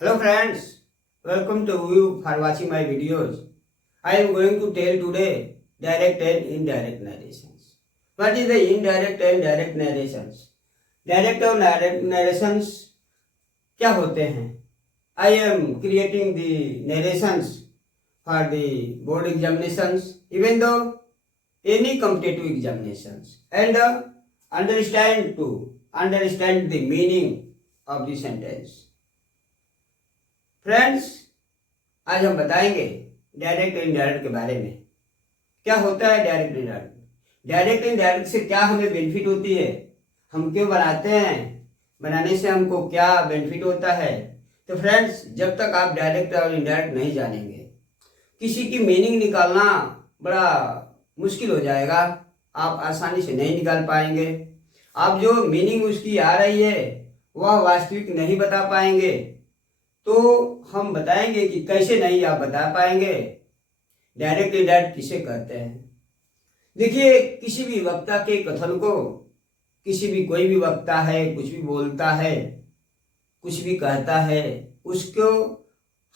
Hello friends, welcome to you for watching my videos. I am going to tell today direct and indirect narrations. What is the indirect and direct narrations? Direct और direct narrations क्या होते हैं? I am creating the narrations for the board examinations, even though any competitive examinations, and understand the meaning of the sentence. Friends, आज हम बताएंगे direct and indirect के बारे में। क्या होता है डायरेक्ट इनडायरेक्ट? डायरेक्ट इनडायरेक्ट से क्या हमें बेनिफिट होती है, हम क्यों बनाते हैं, बनाने से हमको क्या बेनिफिट होता है। तो फ्रेंड्स, जब तक आप डायरेक्ट और इनडायरेक्ट नहीं जानेंगे, किसी की मीनिंग निकालना बड़ा मुश्किल हो जाएगा, आप आसानी से नहीं निकाल पाएंगे। आप जो मीनिंग उसकी आ रही है वह वास्तविक नहीं बता पाएंगे। तो हम बताएंगे कि कैसे नहीं आप बता पाएंगे डायरेक्ट इनडायरेक्ट किसे कहते हैं। देखिए, किसी भी वक्ता के कथन को, कोई भी वक्ता है, कुछ भी बोलता है, कुछ भी कहता है, उसको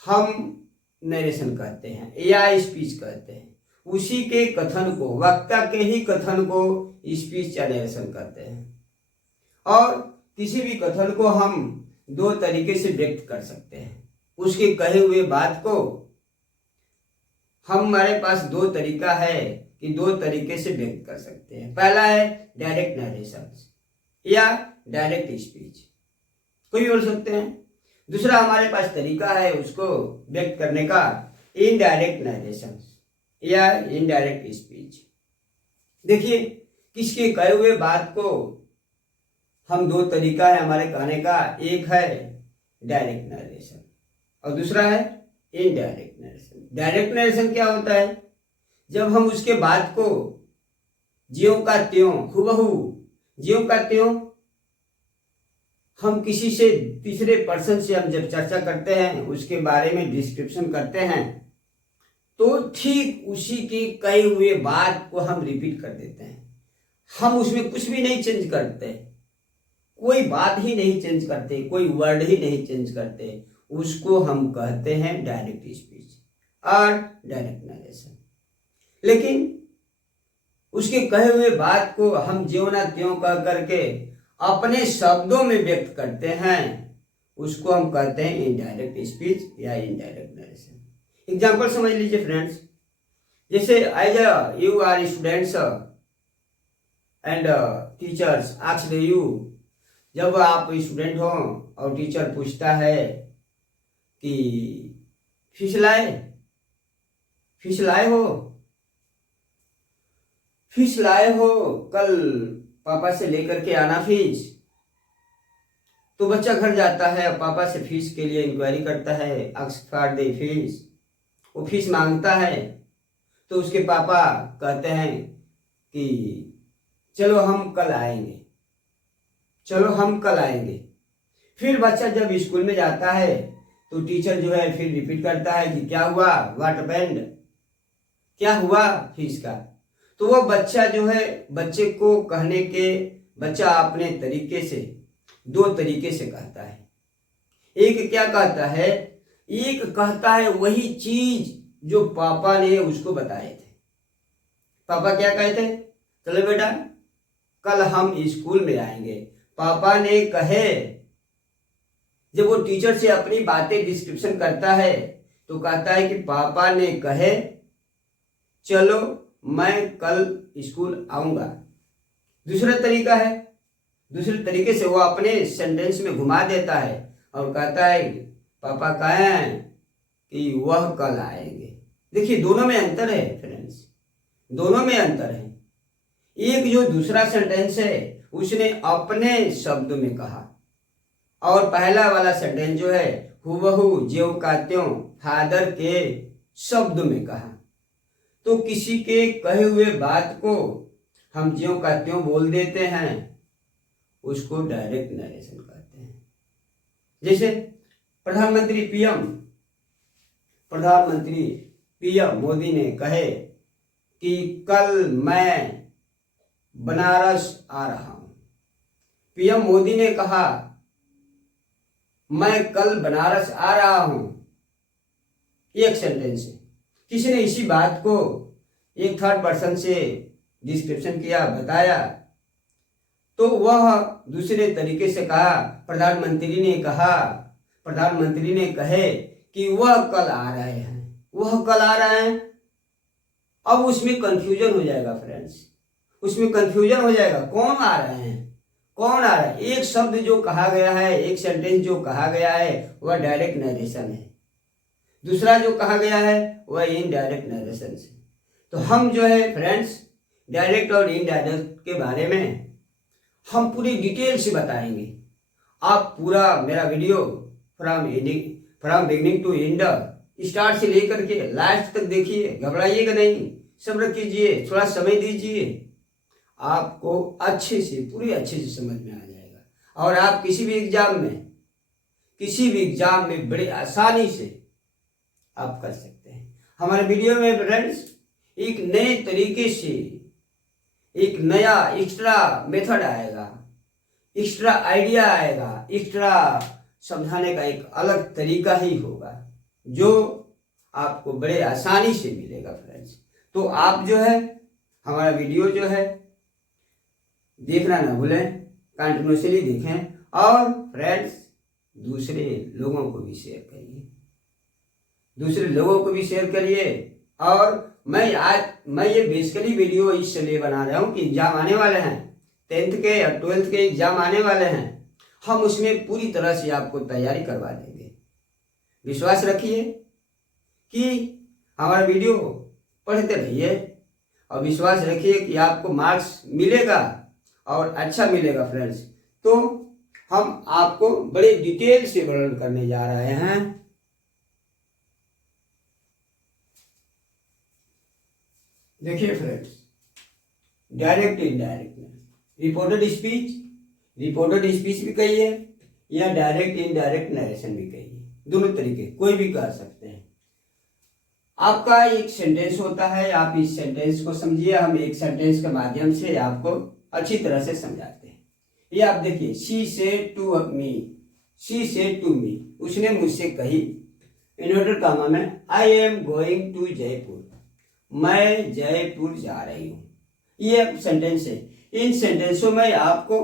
हम नरेशन कहते हैं या स्पीच कहते हैं। उसी के कथन को, वक्ता के ही कथन को स्पीच या नरेशन कहते हैं। और किसी भी कथन को हम दो तरीके से व्यक्त कर सकते हैं। उसके कहे हुए बात को हमारे पास दो तरीका है कि दो तरीके से व्यक्त कर सकते हैं। पहला है डायरेक्ट नरेशन या डायरेक्ट स्पीच, कोई बोल सकते हैं। दूसरा हमारे पास तरीका है उसको व्यक्त करने का, इनडायरेक्ट नरेशन या इनडायरेक्ट स्पीच। देखिए, किसके कहे हुए बात को हम दो तरीका है हमारे कहने का, एक है डायरेक्ट नरेशन और दूसरा है इनडायरेक्ट नरेशन। डायरेक्ट नरेशन क्या होता है? जब हम उसके बात को ज्यों का त्यों, हुबहू ज्यों का त्यों, हम किसी से, तीसरे पर्सन से हम जब चर्चा करते हैं, उसके बारे में डिस्क्रिप्शन करते हैं, तो ठीक उसी की कहे हुए बात को हम रिपीट कर देते हैं। हम उसमें कुछ भी नहीं चेंज करते, कोई बात ही नहीं चेंज करते, कोई वर्ड ही नहीं चेंज करते, उसको हम कहते हैं डायरेक्ट स्पीच और डायरेक्ट नरेशन। लेकिन उसके कहे हुए बात को हम ज्यों ना त्यों कह करके अपने शब्दों में व्यक्त करते हैं, उसको हम कहते हैं इनडायरेक्ट स्पीच या इनडायरेक्ट नरेशन। एग्जाम्पल समझ लीजिए फ्रेंड्स, जैसे as you are students and teachers asked you, जब आप स्टूडेंट हो और टीचर पूछता है कि फीस लाए हो, कल पापा से लेकर के आना फीस। तो बच्चा घर जाता है, पापा से फीस के लिए इंक्वायरी करता है, आस्क फॉर द फीस, वो फीस मांगता है। तो उसके पापा कहते हैं कि चलो हम कल आएंगे। फिर बच्चा जब स्कूल में जाता है तो टीचर जो है फिर रिपीट करता है कि क्या हुआ, व्हाट हैपेंड, क्या हुआ फीस का। तो वो बच्चा जो है, बच्चे को कहने के, बच्चा अपने तरीके से, दो तरीके से कहता है। एक क्या कहता है, एक कहता है वही चीज जो पापा ने उसको बताए थे। पापा क्या कहते, चलो बेटा कल हम स्कूल में आएंगे, पापा ने कहे। जब वो टीचर से अपनी बातें डिस्क्रिप्शन करता है तो कहता है कि पापा ने कहे चलो मैं कल स्कूल आऊंगा। दूसरा तरीका है, दूसरे तरीके से वो अपने सेंटेंस में घुमा देता है और कहता है पापा कहे हैं कि वह कल आएंगे। देखिए, दोनों में अंतर है फ्रेंड्स, दोनों में अंतर है। एक जो दूसरा सेंटेंस है उसने अपने शब्द में कहा, और पहला वाला सेंटेंस जो है हुबहू ज्यों का त्यों फादर के शब्द में कहा। तो किसी के कहे हुए बात को हम ज्यों का त्यों बोल देते हैं, उसको डायरेक्ट नरेशन कहते हैं। जैसे प्रधानमंत्री पीएम मोदी ने कहे कि कल मैं बनारस आ रहा हूं। पीएम मोदी ने कहा मैं कल बनारस आ रहा हूं, एक सेंटेंस है। किसी ने इसी बात को एक थर्ड पर्सन से डिस्क्रिप्शन किया, बताया, तो वह दूसरे तरीके से कहा, प्रधानमंत्री ने कहे कि वह कल आ रहे हैं, वह कल आ रहे हैं। अब उसमें कंफ्यूजन हो जाएगा फ्रेंड्स, उसमें कंफ्यूजन हो जाएगा, कौन आ रहे हैं, कौन आ रहा है। एक शब्द जो कहा गया है, एक सेंटेंस जो कहा गया है वह डायरेक्ट नरेशन है, दूसरा जो कहा गया है वह इनडायरेक्ट नरेशन है। तो हम जो है फ्रेंड्स डायरेक्ट और इनडायरेक्ट के बारे में हम पूरी डिटेल से बताएंगे। आप पूरा मेरा video from beginning to end, start से लेकर के लास्ट तक देखिए, घबराइएगा नहीं, सब्र कीजिए, थोड़ा समय दीजिए, आपको अच्छे से समझ में आ जाएगा और आप किसी भी एग्जाम में बड़े आसानी से आप कर सकते हैं। हमारे वीडियो में फ्रेंड्स एक नए तरीके से एक नया एक्स्ट्रा मेथड आएगा, एक्स्ट्रा आइडिया आएगा, एक्स्ट्रा समझाने का एक अलग तरीका ही होगा जो आपको बड़े आसानी से मिलेगा फ्रेंड्स। तो आप जो है हमारा वीडियो जो है देखना ना भूलें, कंटिन्यूसली देखें और फ्रेंड्स दूसरे लोगों को भी शेयर करिए। और मैं ये बेसिकली वीडियो इसलिए बना रहा हूँ कि एग्जाम आने वाले हैं, 10th के या 12th के एग्जाम आने वाले हैं, हम उसमें पूरी तरह से आपको तैयारी करवा देंगे। विश्वास रखिए कि हमारा वीडियो पढ़ते रहिए और विश्वास रखिए कि आपको मार्क्स मिलेगा और अच्छा मिलेगा फ्रेंड्स। तो हम आपको बड़े डिटेल से वर्णन करने जा रहे हैं। देखिए friends, direct indirect, reported speech भी कहिए या डायरेक्ट इनडायरेक्ट नरेशन भी कहिए, दोनों तरीके कोई भी कर सकते हैं। आपका एक सेंटेंस होता है, आप इस सेंटेंस को समझिए, हम एक सेंटेंस के माध्यम से आपको अच्छी तरह से समझाते हैं। ये आप देखिए, शी सेड टू मी, उसने मुझसे कही, इन्वर्टेड कॉमा में, I am going to Jaipur, मैं जयपुर जा रही हूँ। ये सेंटेंस है। इन सेंटेंसों में आपको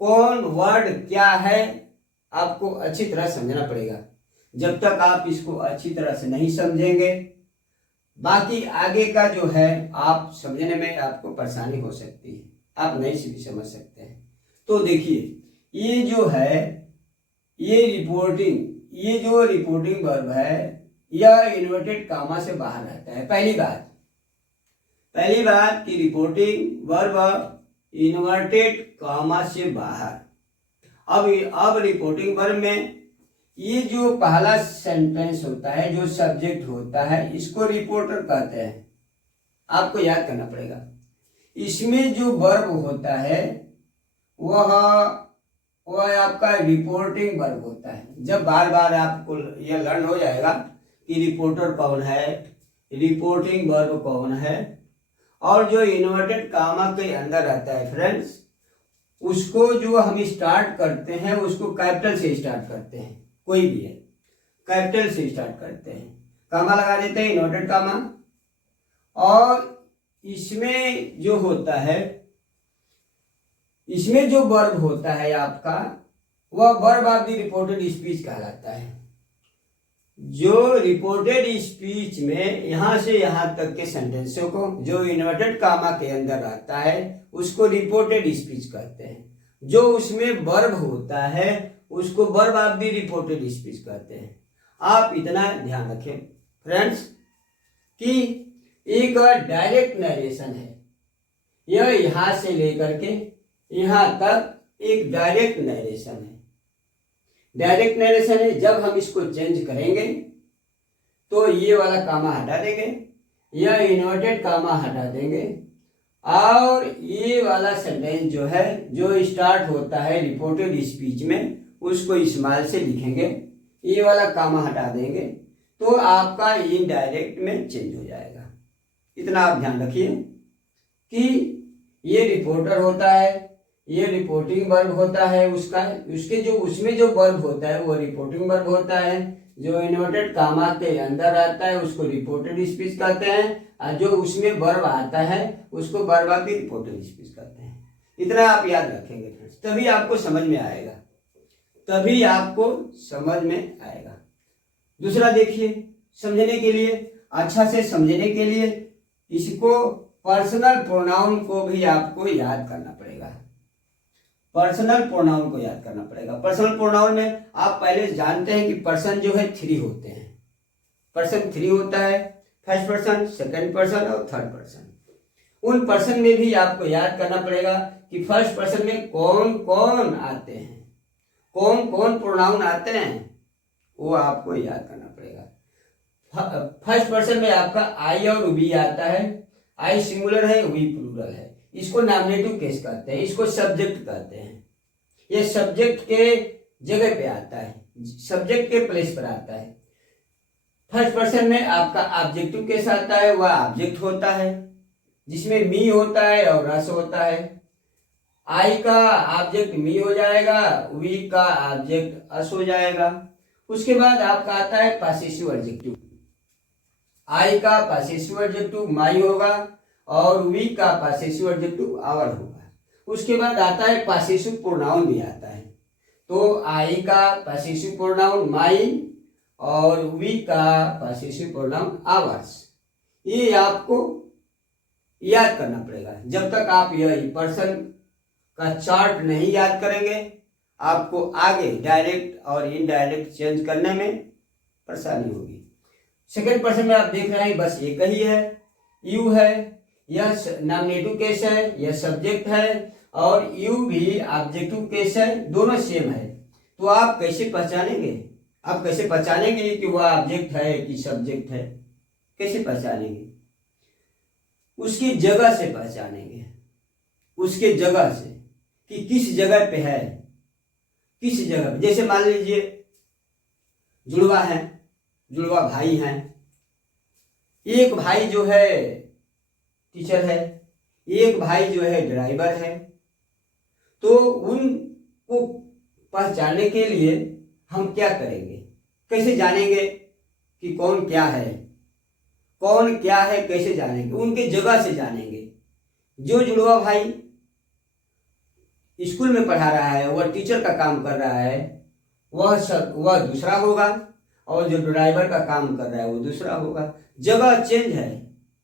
कौन वर्ड क्या है आपको अच्छी तरह समझना पड़ेगा। जब तक आप इसको अच्छी तरह से नहीं समझेंगे, बाकी आगे का जो है आप समझने में आपको परेशानी हो सकती है, आप नहीं से भी समझ सकते हैं। तो देखिए, ये जो है ये रिपोर्टिंग वर्ब है, यह इन्वर्टेड कामा से बाहर रहता है। पहली बात कि रिपोर्टिंग वर्ब इन्वर्टेड कामा से बाहर। अब रिपोर्टिंग वर्ब में ये जो पहला सेंटेंस होता है, जो सब्जेक्ट होता है, इसको रिपोर्टर कहते हैं। आपको याद करना पड़ेगा। इसमें जो वर्ब होता है वह आपका रिपोर्टिंग वर्ब होता है। जब बार बार आपको यह लर्न हो जाएगा कि रिपोर्टर कौन है, रिपोर्टिंग वर्ब कौन है, और जो इन्वर्टेड कामा के अंदर रहता है फ्रेंड्स, उसको जो हम स्टार्ट करते हैं उसको कैपिटल से स्टार्ट करते हैं। कोई भी है कैपिटल से स्टार्ट करते हैं, कामा लगा देते हैं, इन्वर्टेड कामा। और इसमें जो होता है, इसमें जो वर्ब होता है आपका, वह verb of the reported speech कहलाता है। जो रिपोर्टेड स्पीच में यहां से यहां तक के सेंटेंसों को जो इन्वर्टेड कामा के अंदर रहता है उसको रिपोर्टेड स्पीच कहते हैं। जो उसमें वर्ब होता है उसको verb of the reported speech कहते हैं। आप इतना ध्यान रखें फ्रेंड्स कि एक डायरेक्ट नरेशन है, यह यहां से लेकर के यहां तक एक डायरेक्ट नरेशन है। डायरेक्ट नरेशन है। जब हम इसको चेंज करेंगे तो ये वाला कामा हटा देंगे, यह इन्वर्टेड कामा हटा देंगे, और ये वाला सेंटेंस जो है जो स्टार्ट होता है रिपोर्टेड स्पीच में उसको स्मॉल से लिखेंगे, ये वाला कामा हटा देंगे, तो आपका इनडायरेक्ट में चेंज हो जाएगा। इतना आप ध्यान रखिए कि ये रिपोर्टर होता है, ये रिपोर्टिंग वर्ब होता है उसका, उसके जो उसमें जो वर्ब होता है वो रिपोर्टिंग वर्ब होता है। जो इन्वर्टेड कामा के अंदर आता है उसको रिपोर्टेड स्पीच कहते हैं, और जो उसमें वर्ब आता है उसको verb of the reported speech कहते हैं। इतना आप याद रखेंगे फ्रेंड्स, तभी आपको समझ में आएगा, तभी आपको समझ में आएगा। दूसरा देखिए, समझने के लिए, अच्छा से समझने के लिए इसको पर्सनल प्रोनाउन को भी आपको याद करना पड़ेगा। पर्सनल प्रोनाउन को याद करना पड़ेगा। पर्सनल प्रोनाउन में आप पहले जानते हैं कि पर्सन जो है 3 होते हैं। पर्सन 3 होता है, फर्स्ट पर्सन, सेकंड पर्सन और थर्ड पर्सन। उन पर्सन में भी आपको याद करना पड़ेगा कि फर्स्ट पर्सन में कौन कौन आते हैं, कौन कौन प्रोनाउन आते हैं, वो आपको याद करना पड़ेगा। फर्स्ट पर्सन में आपका आई और वी आता है। आई सिंगुलर है, वी प्लूरल है। इसको नॉमिनेटिव केस कहते हैं, इसको सब्जेक्ट कहते हैं। ये सब्जेक्ट के जगह पे आता है, सब्जेक्ट के प्लेस पर आता है। फर्स्ट पर्सन में आपका ऑब्जेक्टिव केस आता है, वह ऑब्जेक्ट होता है जिसमें मी होता है और रस होता है। आई का ऑब्जेक्ट मी हो जाएगा, वी का ऑब्जेक्ट अस हो जाएगा। उसके बाद आपका आता है पॉसेसिव एडजेक्टिव। आई का पॉसेसिव एडजेक्टिव माई होगा और वी का पॉसेसिव एडजेक्टिव आवर होगा। उसके बाद आता है पॉसेसिव प्रोनाउन भी आता है। तो आई का पॉसेसिव प्रोनाउन माई और वी का पॉसेसिव प्रोनाउन आवर्स। ये आपको याद करना पड़ेगा। जब तक आप यह पर्सन का चार्ट नहीं याद करेंगे, आपको आगे डायरेक्ट और इनडायरेक्ट चेंज करने में परेशानी होगी। सेकंड पर्सन में आप देख रहे हैं बस एक ही है, यू है, यह नॉमिनेटिव केस है, यह सब्जेक्ट है और यू भी ऑब्जेक्टिव केस है, दोनों सेम है। तो आप कैसे पहचानेंगे, आप कैसे पहचानेंगे कि वह ऑब्जेक्ट है कि सब्जेक्ट है? कैसे पहचानेंगे? उसकी जगह से पहचानेंगे, उसके जगह से कि किस जगह पे है, किस जगह पे। जैसे मान लीजिए जुड़वा है, जुड़वा भाई हैं। एक भाई जो है टीचर है, एक भाई जो है ड्राइवर है। तो उनको पहचानने के लिए हम क्या करेंगे, कैसे जानेंगे कि कौन क्या है, कौन क्या है, कैसे जानेंगे? उनके जगह से जानेंगे। जो जुड़वा भाई स्कूल में पढ़ा रहा है, वह टीचर का काम कर रहा है, वह दूसरा होगा, और जो ड्राइवर का काम कर रहा है वो दूसरा होगा। जगह चेंज है।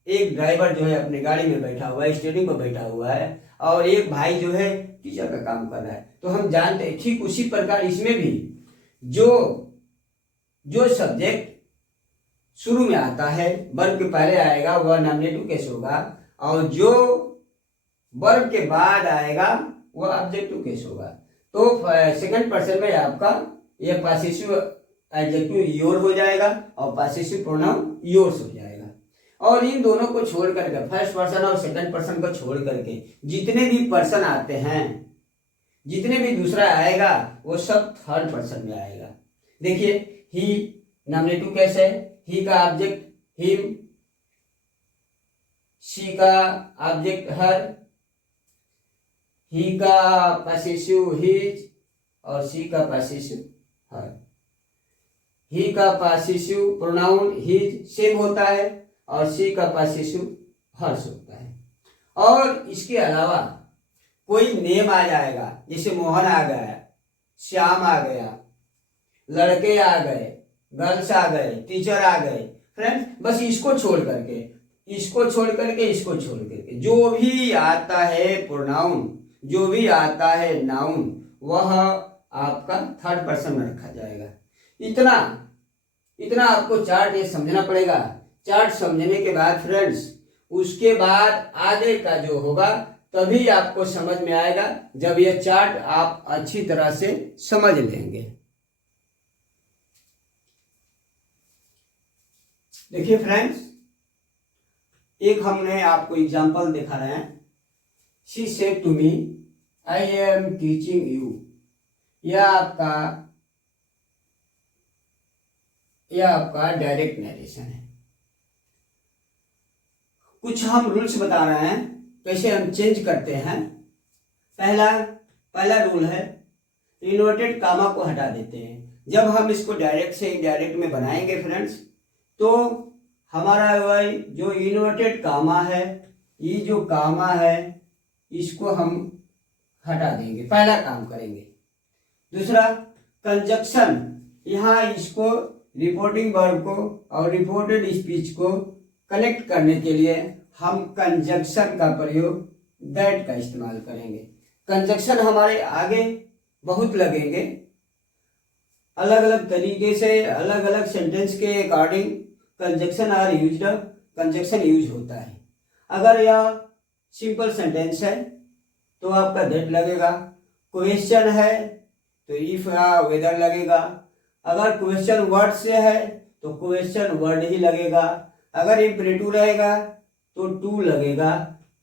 एक ड्राइवर जो है अपनी गाड़ी में बैठा हुआ है, स्टीयरिंग पर बैठा हुआ है, और एक भाई जो है टीचर का काम कर रहा है। तो हम जानते हैं ठीक उसी प्रकार इसमें भी जो सब्जेक्ट शुरू में आता है, वर्ब के पहले आएगा, वह नॉमिनेटिव केस होगा, और जो वर्ब के बाद आएगा वह ऑब्जेक्टिव केस होगा। तो सेकंड पर्सन में आपका यह पॉसेसिव एडजेक्टिव योर हो जाएगा और पॉसेसिव प्रोनाउन योर्स हो जाएगा। और इन दोनों को छोड़ करके, फर्स्ट पर्सन और सेकंड पर्सन को छोड़ करके जितने भी पर्सन आते हैं, जितने भी दूसरा आएगा वो सब थर्ड पर्सन में आएगा। देखिए, ही नॉमिनेटिव केस है, ही का ऑब्जेक्ट हिम, शी का ऑब्जेक्ट हर, ही का पॉसेसिव हिज और शी का पॉसेसिव हर। ही का पॉसेसिव प्रोनाउन हिज सेम होता है और शी का पॉसेसिव हर्स होता है। और इसके अलावा कोई नेम आ जाएगा, जैसे मोहन आ गया, श्याम आ गया, लड़के आ गए, गर्ल्स आ गए, टीचर आ गए। फ्रेंड्स, बस इसको छोड़ करके, इसको छोड़ करके, इसको छोड़ करके जो भी आता है प्रोनाउन, जो भी आता है नाउन, वह आपका थर्ड पर्सन में रखा जाएगा। इतना आपको चार्ट ये समझना पड़ेगा। चार्ट समझने के बाद फ्रेंड्स, उसके बाद आगे का जो होगा तभी आपको समझ में आएगा, जब ये चार्ट आप अच्छी तरह से समझ लेंगे। देखिए फ्रेंड्स, एक हमने आपको एग्जांपल दिखा रहे हैं। She said to me I am teaching you. यह आपका डायरेक्ट नरेशन है। कुछ हम रूल्स बता रहे हैं, कैसे हम चेंज करते हैं। पहला, पहला रूल है इन्वर्टेड कामा को हटा देते हैं। जब हम इसको डायरेक्ट से इनडायरेक्ट में बनाएंगे फ्रेंड्स, तो हमारा वही जो इन्वर्टेड कामा है, ये जो कामा है इसको हम हटा देंगे, पहला काम करेंगे। दूसरा कंजक्शन, यहाँ इसको रिपोर्टिंग वर्ब को और रिपोर्टेड स्पीच को कनेक्ट करने के लिए हम कंजक्शन का प्रयोग दैट का इस्तेमाल करेंगे। कंजक्शन हमारे आगे बहुत लगेंगे, अलग अलग तरीके से अलग अलग सेंटेंस के according conjunction are used, conjunction use होता है। अगर यह सिंपल सेंटेंस है तो आपका दैट लगेगा, क्वेश्चन है तो इफ या वेदर लगेगा, अगर क्वेश्चन वर्ड से है तो क्वेश्चन वर्ड ही लगेगा, अगर इम्परेटिव रहेगा तो टू लगेगा।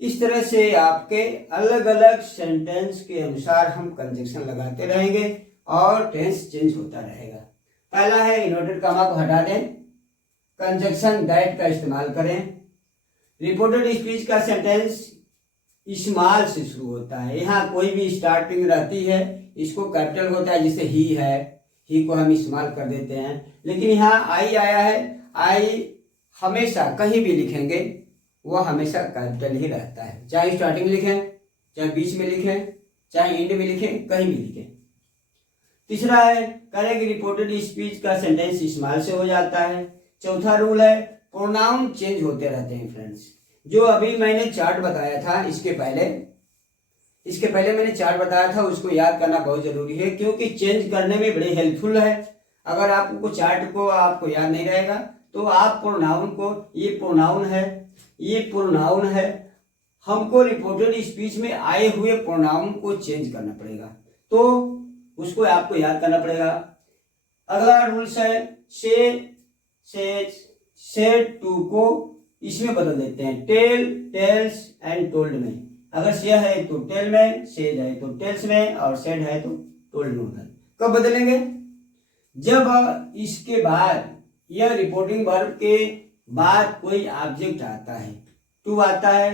इस तरह से आपके अलग अलग सेंटेंस के अनुसार हम कंजक्शन लगाते रहेंगे और टेंस चेंज होता रहेगा। पहला है इन्वर्टेड कामा को हटा दें, कंजक्शन दैट का इस्तेमाल करें। रिपोर्टेड स्पीच का सेंटेंस स्मॉल से शुरू होता है, यहाँ कोई भी स्टार्टिंग रहती है इसको कैपिटल होता है, जैसे ही है, ही को हम इस्तेमाल कर देते हैं। लेकिन यहाँ आई आया है, आई हमेशा कहीं भी लिखेंगे वो हमेशा कैपिटल ही रहता है, चाहे स्टार्टिंग लिखें, चाहे बीच में लिखें, चाहे एंड में लिखें, कहीं भी लिखें। तीसरा है करेक्ट रिपोर्टेड स्पीच का सेंटेंस स्मॉल से हो जाता है। चौथा रूल है प्रोनाउन चेंज होते रहते हैं फ्रेंड्स। जो अभी मैंने चार्ट बताया था, इसके पहले मैंने चार्ट बताया था, उसको याद करना बहुत जरूरी है क्योंकि चेंज करने में बड़े हेल्पफुल है। अगर आपको चार्ट को आपको याद नहीं रहेगा तो आप प्रोनाउन को, ये प्रोनाउन है, ये प्रोनाउन है, हमको रिपोर्टेड स्पीच में आए हुए प्रोनाउन को चेंज करना पड़ेगा, तो उसको आपको याद करना पड़ेगा। अगला रूल्स है सेड टू को इसमें बदल देते हैं टेल, टेल्स एंड टोल्ड में। अगर से है तो टेल में, सेड है तो टेल्स में और सेड है तो टोल्ड में होता है। कब बदलेंगे? जब इसके बाद यह रिपोर्टिंग वर्ब के बाद कोई ऑब्जेक्ट आता है, टू आता है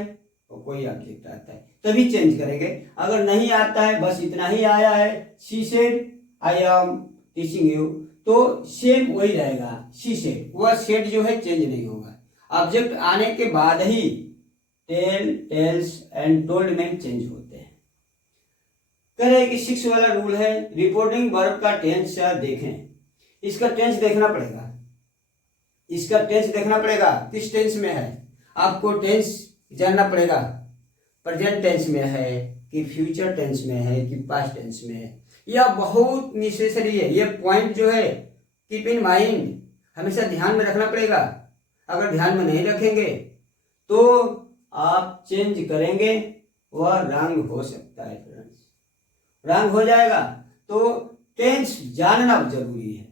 और कोई ऑब्जेक्ट आता है, तभी चेंज करेंगे। अगर नहीं आता है, बस इतना ही आया है, she said I am teaching you, तो सेम वही रहेगा, शी सेड, वह सेड जो है चेंज नहीं होगा। ऑब्जेक्ट आने के बाद he tell, tales and told में चेंज होते हैं। कह रहे कि 6 वाला रूल है रिपोर्टिंग वर्ब का टेंस देखें। इसका टेंस देखना पड़ेगा, इसका टेंस देखना पड़ेगा, किस टेंस में है आपको टेंस जानना पड़ेगा। प्रेजेंट टेंस में है कि फ्यूचर टेंस में है कि पास्ट टेंस में है, यह बहुत नेसेसरी है। यह पॉइंट जो है कीप इन माइंड, हमेशा ध्यान में रखना पड़ेगा। अगर ध्यान में नहीं रखेंगे तो आप चेंज करेंगे, वह रंग हो सकता है फ्रेंड्स, रंग हो जाएगा। तो टेंस जानना जरूरी है।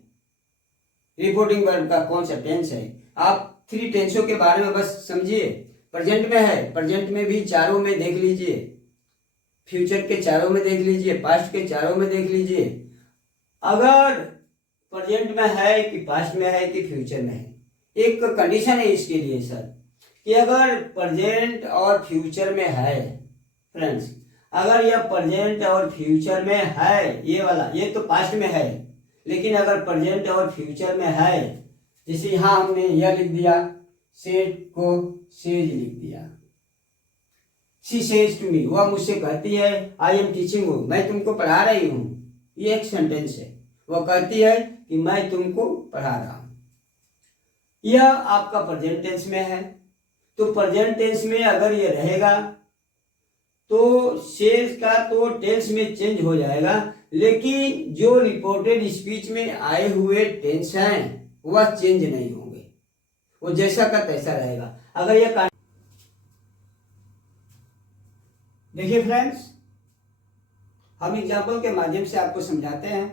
रिपोर्टिंग वर्ब का कौन सा टेंस है, आप 3 टेंसों के बारे में बस समझिए। प्रेजेंट में है, प्रेजेंट में भी चारों में देख लीजिए, फ्यूचर के चारों में देख लीजिए, पास्ट के चारों में देख लीजिए। अगर प्रेजेंट में है कि पास्ट में है कि फ्यूचर में है, एक कंडीशन है इसके लिए सर, कि अगर प्रेजेंट और फ्यूचर में है फ्रेंड्स, अगर यह प्रेजेंट और फ्यूचर में है, ये वाला, ये तो पास्ट में है, लेकिन अगर प्रेजेंट और फ्यूचर में है, जैसे यहां हमने यह लिख दिया, सेड को सेज लिख दिया, शी सेज टू मी, वह मुझसे कहती है, आई एम टीचिंग यू, मैं तुमको पढ़ा रही हूं, ये एक सेंटेंस है। वह कहती है कि मैं तुमको पढ़ा रहा हूं, यह आपका प्रेजेंट टेंस में है। तो प्रेजेंट टेंस में अगर ये रहेगा तो सेज का तो टेंस में चेंज हो जाएगा, लेकिन जो रिपोर्टेड स्पीच में आए हुए टेंस हैं वह चेंज नहीं होंगे, वो जैसा का तैसा रहेगा। अगर यह देखिए फ्रेंड्स, हम एग्जाम्पल के माध्यम से आपको समझाते हैं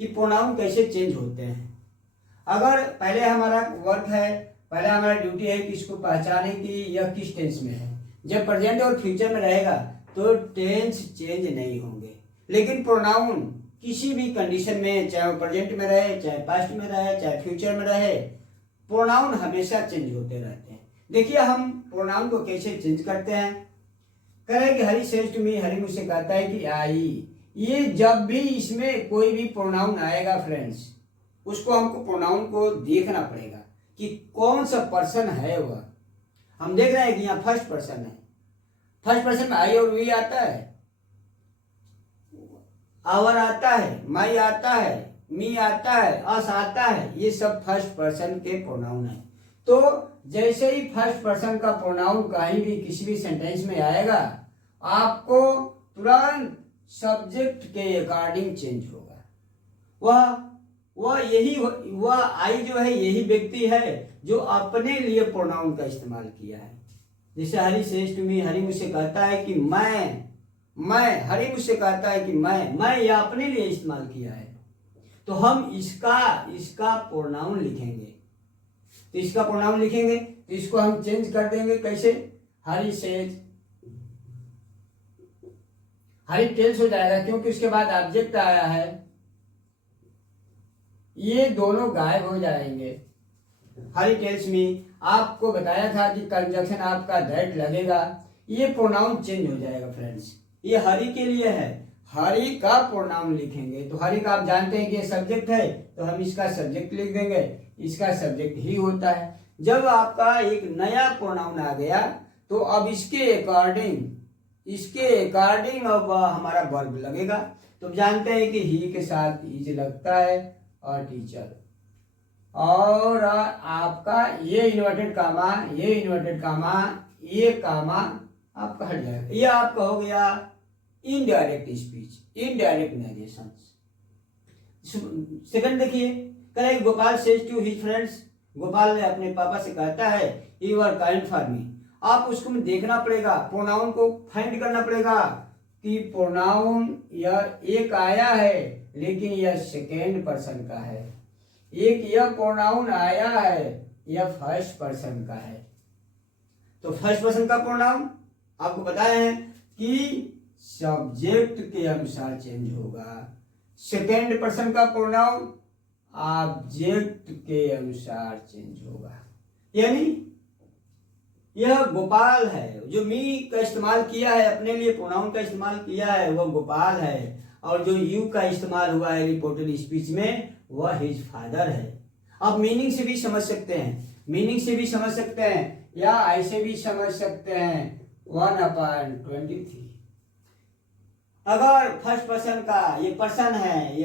कि प्रोनाउन कैसे चेंज होते हैं। अगर पहले हमारा वर्क है, पहले हमारा ड्यूटी है कि इसको पहचाने कि यह किस टेंस में है। जब प्रेजेंट और फ्यूचर में रहेगा तो टेंस चेंज नहीं होंगे, लेकिन प्रोनाउन किसी भी कंडीशन में, चाहे वो प्रेजेंट में रहे, चाहे पास्ट में रहे, चाहे फ्यूचर में रहे, प्रोनाउन हमेशा चेंज होते रहते हैं। देखिए हम प्रोनाउन को कैसे चेंज करते हैं। कह रहे कि हरी सेज टू मी, हरी मुझसे कहता है कि आई। ये जब भी इसमें कोई भी प्रोनाउन आएगा फ्रेंड्स, उसको हमको प्रोनाउन को देखना पड़ेगा कि कौन सा पर्सन है वह। हम देख रहे हैं कि यहाँ फर्स्ट पर्सन है, फर्स्ट पर्सन में आई और वी आता है, आवर आता है, माई आता है, मी आता है, अस आता है, ये सब फर्स्ट पर्सन के प्रोनाउन है। तो जैसे ही फर्स्ट पर्सन का प्रोनाउन कहीं भी किसी भी सेंटेंस में आएगा, आपको तुरंत सब्जेक्ट के अकॉर्डिंग चेंज होगा। वह आई जो है यही व्यक्ति है जो अपने लिए प्रोनाउन का इस्तेमाल किया है। जैसे हरी सेज टू मी, हरी मुझसे कहता है कि मैं, हरी मुझसे कहता है कि मैं यह अपने लिए इस्तेमाल किया है। तो हम इसका प्रोनाउन लिखेंगे, तो इसका प्रोनाउन लिखेंगे तो इसको हम चेंज कर देंगे। कैसे? हरी सेज, हरी टेल्स हो जाएगा क्योंकि उसके बाद ऑब्जेक्ट आया है, ये दोनों गायब हो जाएंगे। हरी टेल्स मी, आपको बताया था कि कंजक्शन आपका दैट लगेगा, ये प्रोनाउन चेंज हो जाएगा फ्रेंड्स। ये हरी के लिए है, हरी का प्रोनाउन लिखेंगे। तो हरी का आप जानते हैं कि ये सब्जेक्ट है, तो हम इसका सब्जेक्ट लिख देंगे, इसका सब्जेक्ट ही होता है। जब आपका एक नया प्रोनाउन आ गया तो अब इसके अकॉर्डिंग अब हमारा वर्ब लगेगा। तो जानते हैं कि ही के साथ इज लगता है और टीचर, और आपका ये इन्वर्टेड कामा, ये कामा आपका हट जाएगा। ये आपका हो गया indirect speech, indirect narration. Second देखिए, कह Gopal says to his friends, Gopal ने अपने पापा से कहता है you are kind for me. आप उसको देखना पड़ेगा, प्रोनाउन को फाइंड करना पड़ेगा कि प्रोनाउन यह एक आया है लेकिन यह सेकेंड पर्सन का है, एक यह प्रोनाउन आया है यह फर्स्ट पर्सन का है। तो फर्स्ट पर्सन का प्रोनाउन आपको बताया है कि सब्जेक्ट के अनुसार चेंज होगा, सेकेंड पर्सन का प्रोनाउन ऑब्जेक्ट के अनुसार चेंज होगा। यानी यह गोपाल है, जो मी का इस्तेमाल किया है, अपने लिए प्रोनाउन का इस्तेमाल किया है, वह गोपाल है, और जो यू का इस्तेमाल हुआ है रिपोर्टेड स्पीच में वह हिज फादर है। आप मीनिंग से भी समझ सकते हैं, या ऐसे भी समझ सकते हैं 1/23। अगर फर्स्ट पर्सन का ये पर्सन है,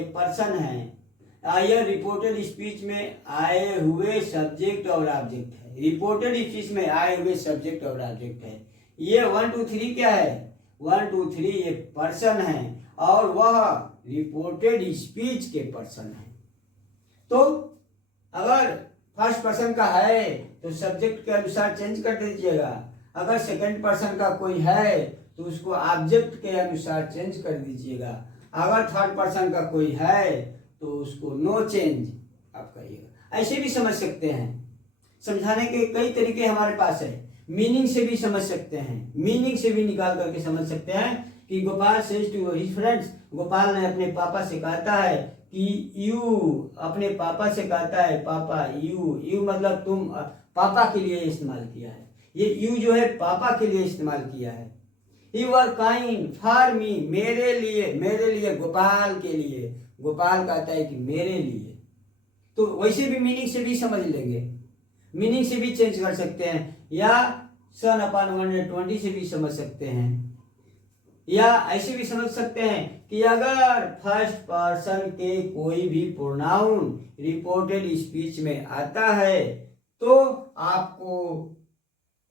यह रिपोर्टेड स्पीच में आए हुए सब्जेक्ट और ऑब्जेक्ट है, रिपोर्टेड स्पीच में आए हुए सब्जेक्ट और ऑब्जेक्ट है। ये 1 2 3 क्या है? 1 2 3 ये पर्सन है और वह रिपोर्टेड स्पीच के पर्सन है। तो अगर फर्स्ट पर्सन का है तो सब्जेक्ट के अनुसार चेंज कर दीजिएगा, अगर सेकंड पर्सन का कोई है तो उसको ऑब्जेक्ट के अनुसार चेंज कर दीजिएगा, अगर थर्ड पर्सन का कोई है तो उसको नो चेंज आप करिएगा। ऐसे भी समझ सकते हैं, समझाने के कई तरीके हमारे पास है। मीनिंग से भी समझ सकते हैं, मीनिंग से भी निकाल करके समझ सकते हैं कि Gopal says to his friends, Gopal ने अपने पापा से कहता है कि यू, अपने पापा से कहता है पापा यू मतलब तुम, पापा के लिए इस्तेमाल किया है, ये यू जो है पापा के लिए इस्तेमाल किया है। You are kind for me, मेरे लिए, गोपाल के लिए, गोपाल कहता है कि मेरे लिए। तो वैसे भी मीनिंग से भी समझ लेंगे, मीनिंग से भी चेंज कर सकते हैं, या सन अपॉन 120 से भी समझ सकते हैं, या ऐसे भी समझ सकते हैं कि अगर फर्स्ट पर्सन के कोई भी प्रोनाउन रिपोर्टेड स्पीच में आता है तो आपको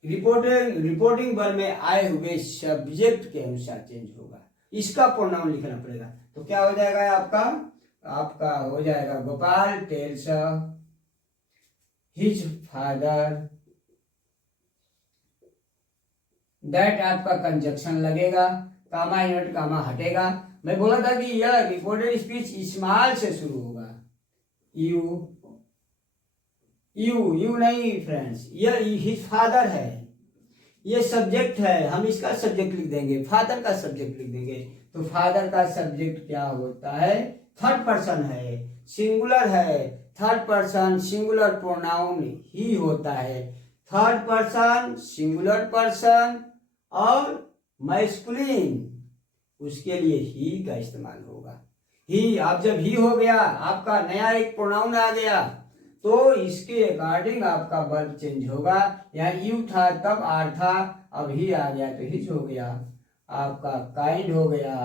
रिपोर्टिंग वर्ब में आए हुए सब्जेक्ट के अनुसार चेंज होगा, इसका प्रोनाउन लिखना पड़ेगा। तो क्या हो जाएगा आपका हो जाएगा Gopal tales his father that, आपका कंजक्शन लगेगा, कामा इन्वर्ट कामा हटेगा। मैं बोला था कि यह रिपोर्टेड स्पीच स्मॉल से शुरू होगा, यू नहीं फ्रेंड्स, यह हिज फादर है, ये सब्जेक्ट है, हम इसका सब्जेक्ट लिख देंगे, फादर का सब्जेक्ट लिख देंगे। तो फादर का सब्जेक्ट क्या होता है? थर्ड पर्सन है, सिंगुलर है, थर्ड पर्सन सिंगुलर प्रोनाउन ही होता है, थर्ड पर्सन सिंगुलर पर्सन और मैस्कुलिन, उसके लिए ही का इस्तेमाल होगा। ही, अब जब ही हो गया, आपका नया एक प्रोनाउन आ गया, तो इसके अकॉर्डिंग आपका वर्ब चेंज होगा। यहाँ यू था तब आर था, अब ही आ गया तो हिज हो गया, आपका काइंड हो गया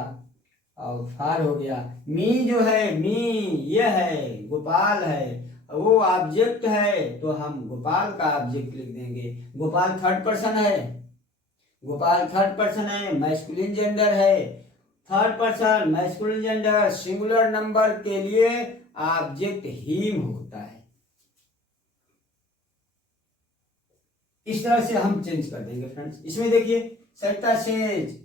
और फार हो गया। मी जो है, मी ये है, गोपाल है, वो ऑब्जेक्ट है तो हम गोपाल का ऑब्जेक्ट लिख देंगे। गोपाल थर्ड पर्सन है, गोपाल थर्ड पर्सन है, मैस्कुलिन जेंडर है, third person masculine gender, singular number के लिए ऑब्जेक्ट हिम होता है। इस तरह से हम चेंज कर देंगे फ्रेंड्स। इसमें देखिए सरिता सेज,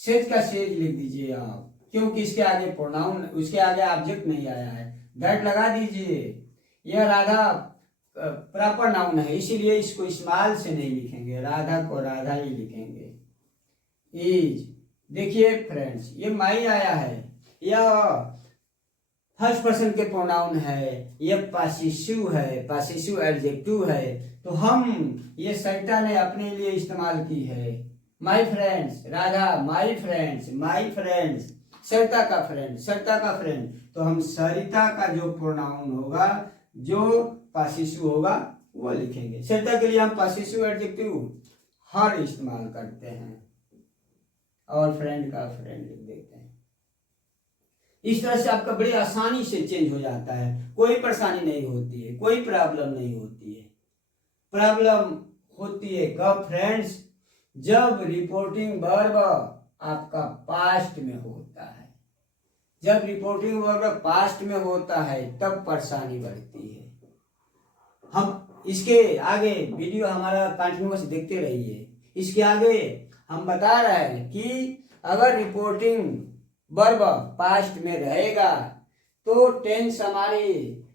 सेज का सेज लिख दीजिए आप, क्योंकि इसके आगे प्रोनाउन, उसके आगे ऑब्जेक्ट नहीं आया है, दैट लगा दीजिए। यह राधा प्रॉपर नाउन है, इसीलिए इसको स्मॉल से नहीं लिखेंगे, राधा को राधा ही लिखेंगे। इज, देखिए फ्रेंड्स ये माई आया है, यह फर्स्ट पर्सन के प्रोनाउन है, यह पॉसेसिव है, पॉसेसिव एडजेक्टिव है, तो हम ये सरिता ने अपने लिए इस्तेमाल की है। My friends, Radha my friends, my friends, Sarita का फ्रेंड, सरिता का फ्रेंड, तो हम सरिता का जो प्रोनाउन होगा, जो पॉसेसिव होगा वो लिखेंगे। सरिता के लिए हम पॉसेसिव एडजेक्टिव हर इस्तेमाल करते हैं और फ्रेंड का फ्रेंड लिख देते हैं। इस तरह से आपका बड़ी आसानी से चेंज हो जाता है, कोई परेशानी नहीं होती है, कोई प्रॉब्लम नहीं होती है। प्रॉब्लम होती है कब फ्रेंड्स, जब रिपोर्टिंग वर्ब आपका पास्ट में होता है। जब रिपोर्टिंग वर्ब पास्ट में होता है तब परेशानी बढ़ती है। हम इसके आगे वीडियो हमारा कंटिन्यूअस देखते रहिए। इसके आगे हम बता रहे हैं कि अगर रिपोर्टिंग वर्ब पास्ट में रहेगा तो टेंस, हमारे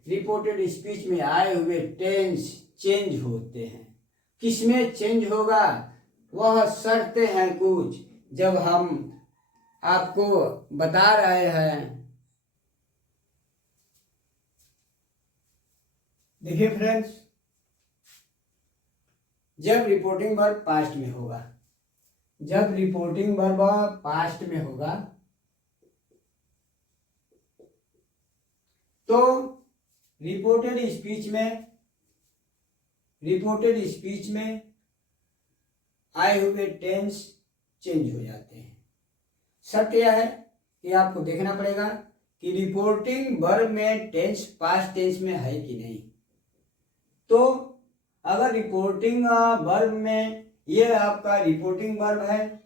रिपोर्टेड स्पीच में आए हुए टेंस चेंज होते हैं। किसमें चेंज होगा, वह शर्तें हैं कुछ, जब हम आपको बता रहे हैं। देखिए फ्रेंड्स, जब रिपोर्टिंग वर्ब पास्ट में होगा, जब रिपोर्टिंग वर्ब पास्ट में होगा तो रिपोर्टेड स्पीच में आए हुए टेंस चेंज हो जाते हैं। शर्त यह है कि आपको देखना पड़ेगा कि रिपोर्टिंग वर्ब में टेंस पास्ट टेंस में है कि नहीं। तो अगर रिपोर्टिंग वर्ब में ये आपका रिपोर्टिंग वर्ब है,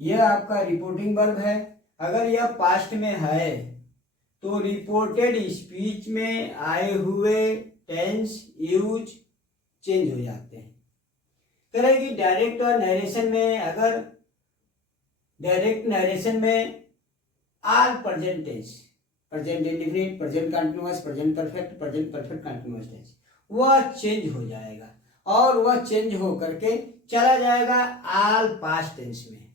यह आपका रिपोर्टिंग वर्ब है, अगर यह पास्ट में है तो रिपोर्टेड स्पीच में आए हुए टेंस यूज चेंज हो जाते हैं। करें कि डायरेक्ट नरेशन में, अगर डायरेक्ट नरेशन में all present tense, present indefinite, present continuous, present perfect, present perfect continuous tense, वह चेंज हो जाएगा और वह चेंज हो करके चला जाएगा ऑल पास्ट टेंस में।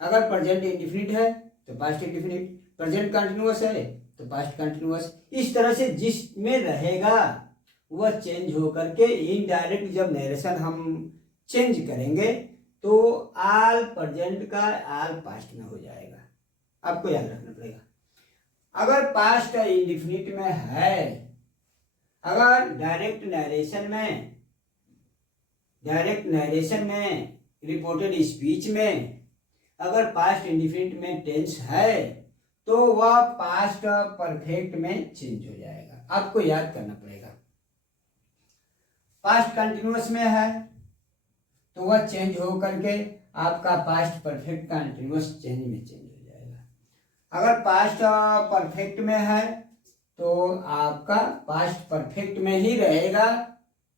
अगर प्रेजेंट इंडेफिनिट है तो पास्ट इंडेफिनिट, प्रेजेंट कंटीन्यूअस है तो पास्ट कंटीन्यूअस, इस तरह से जिसमें रहेगा वह चेंज हो करके इनडायरेक्ट जब नरेशन हम चेंज करेंगे तो ऑल प्रेजेंट का ऑल पास्ट में हो जाएगा। आपको याद रखना पड़ेगा। अगर पास्ट इंडेफिनिट में है, अगर डायरेक्ट नरेशन में रिपोर्टेड स्पीच में अगर पास्ट इंडेफिनिट में टेंस है तो वह पास्ट परफेक्ट में चेंज हो जाएगा। आपको याद करना पड़ेगा। पास्ट कंटिन्यूअस में है तो वह चेंज हो करके आपका पास्ट परफेक्ट कंटिन्यूअस चेंज में चेंज हो जाएगा। अगर पास्ट परफेक्ट में है तो आपका पास्ट परफेक्ट में ही रहेगा,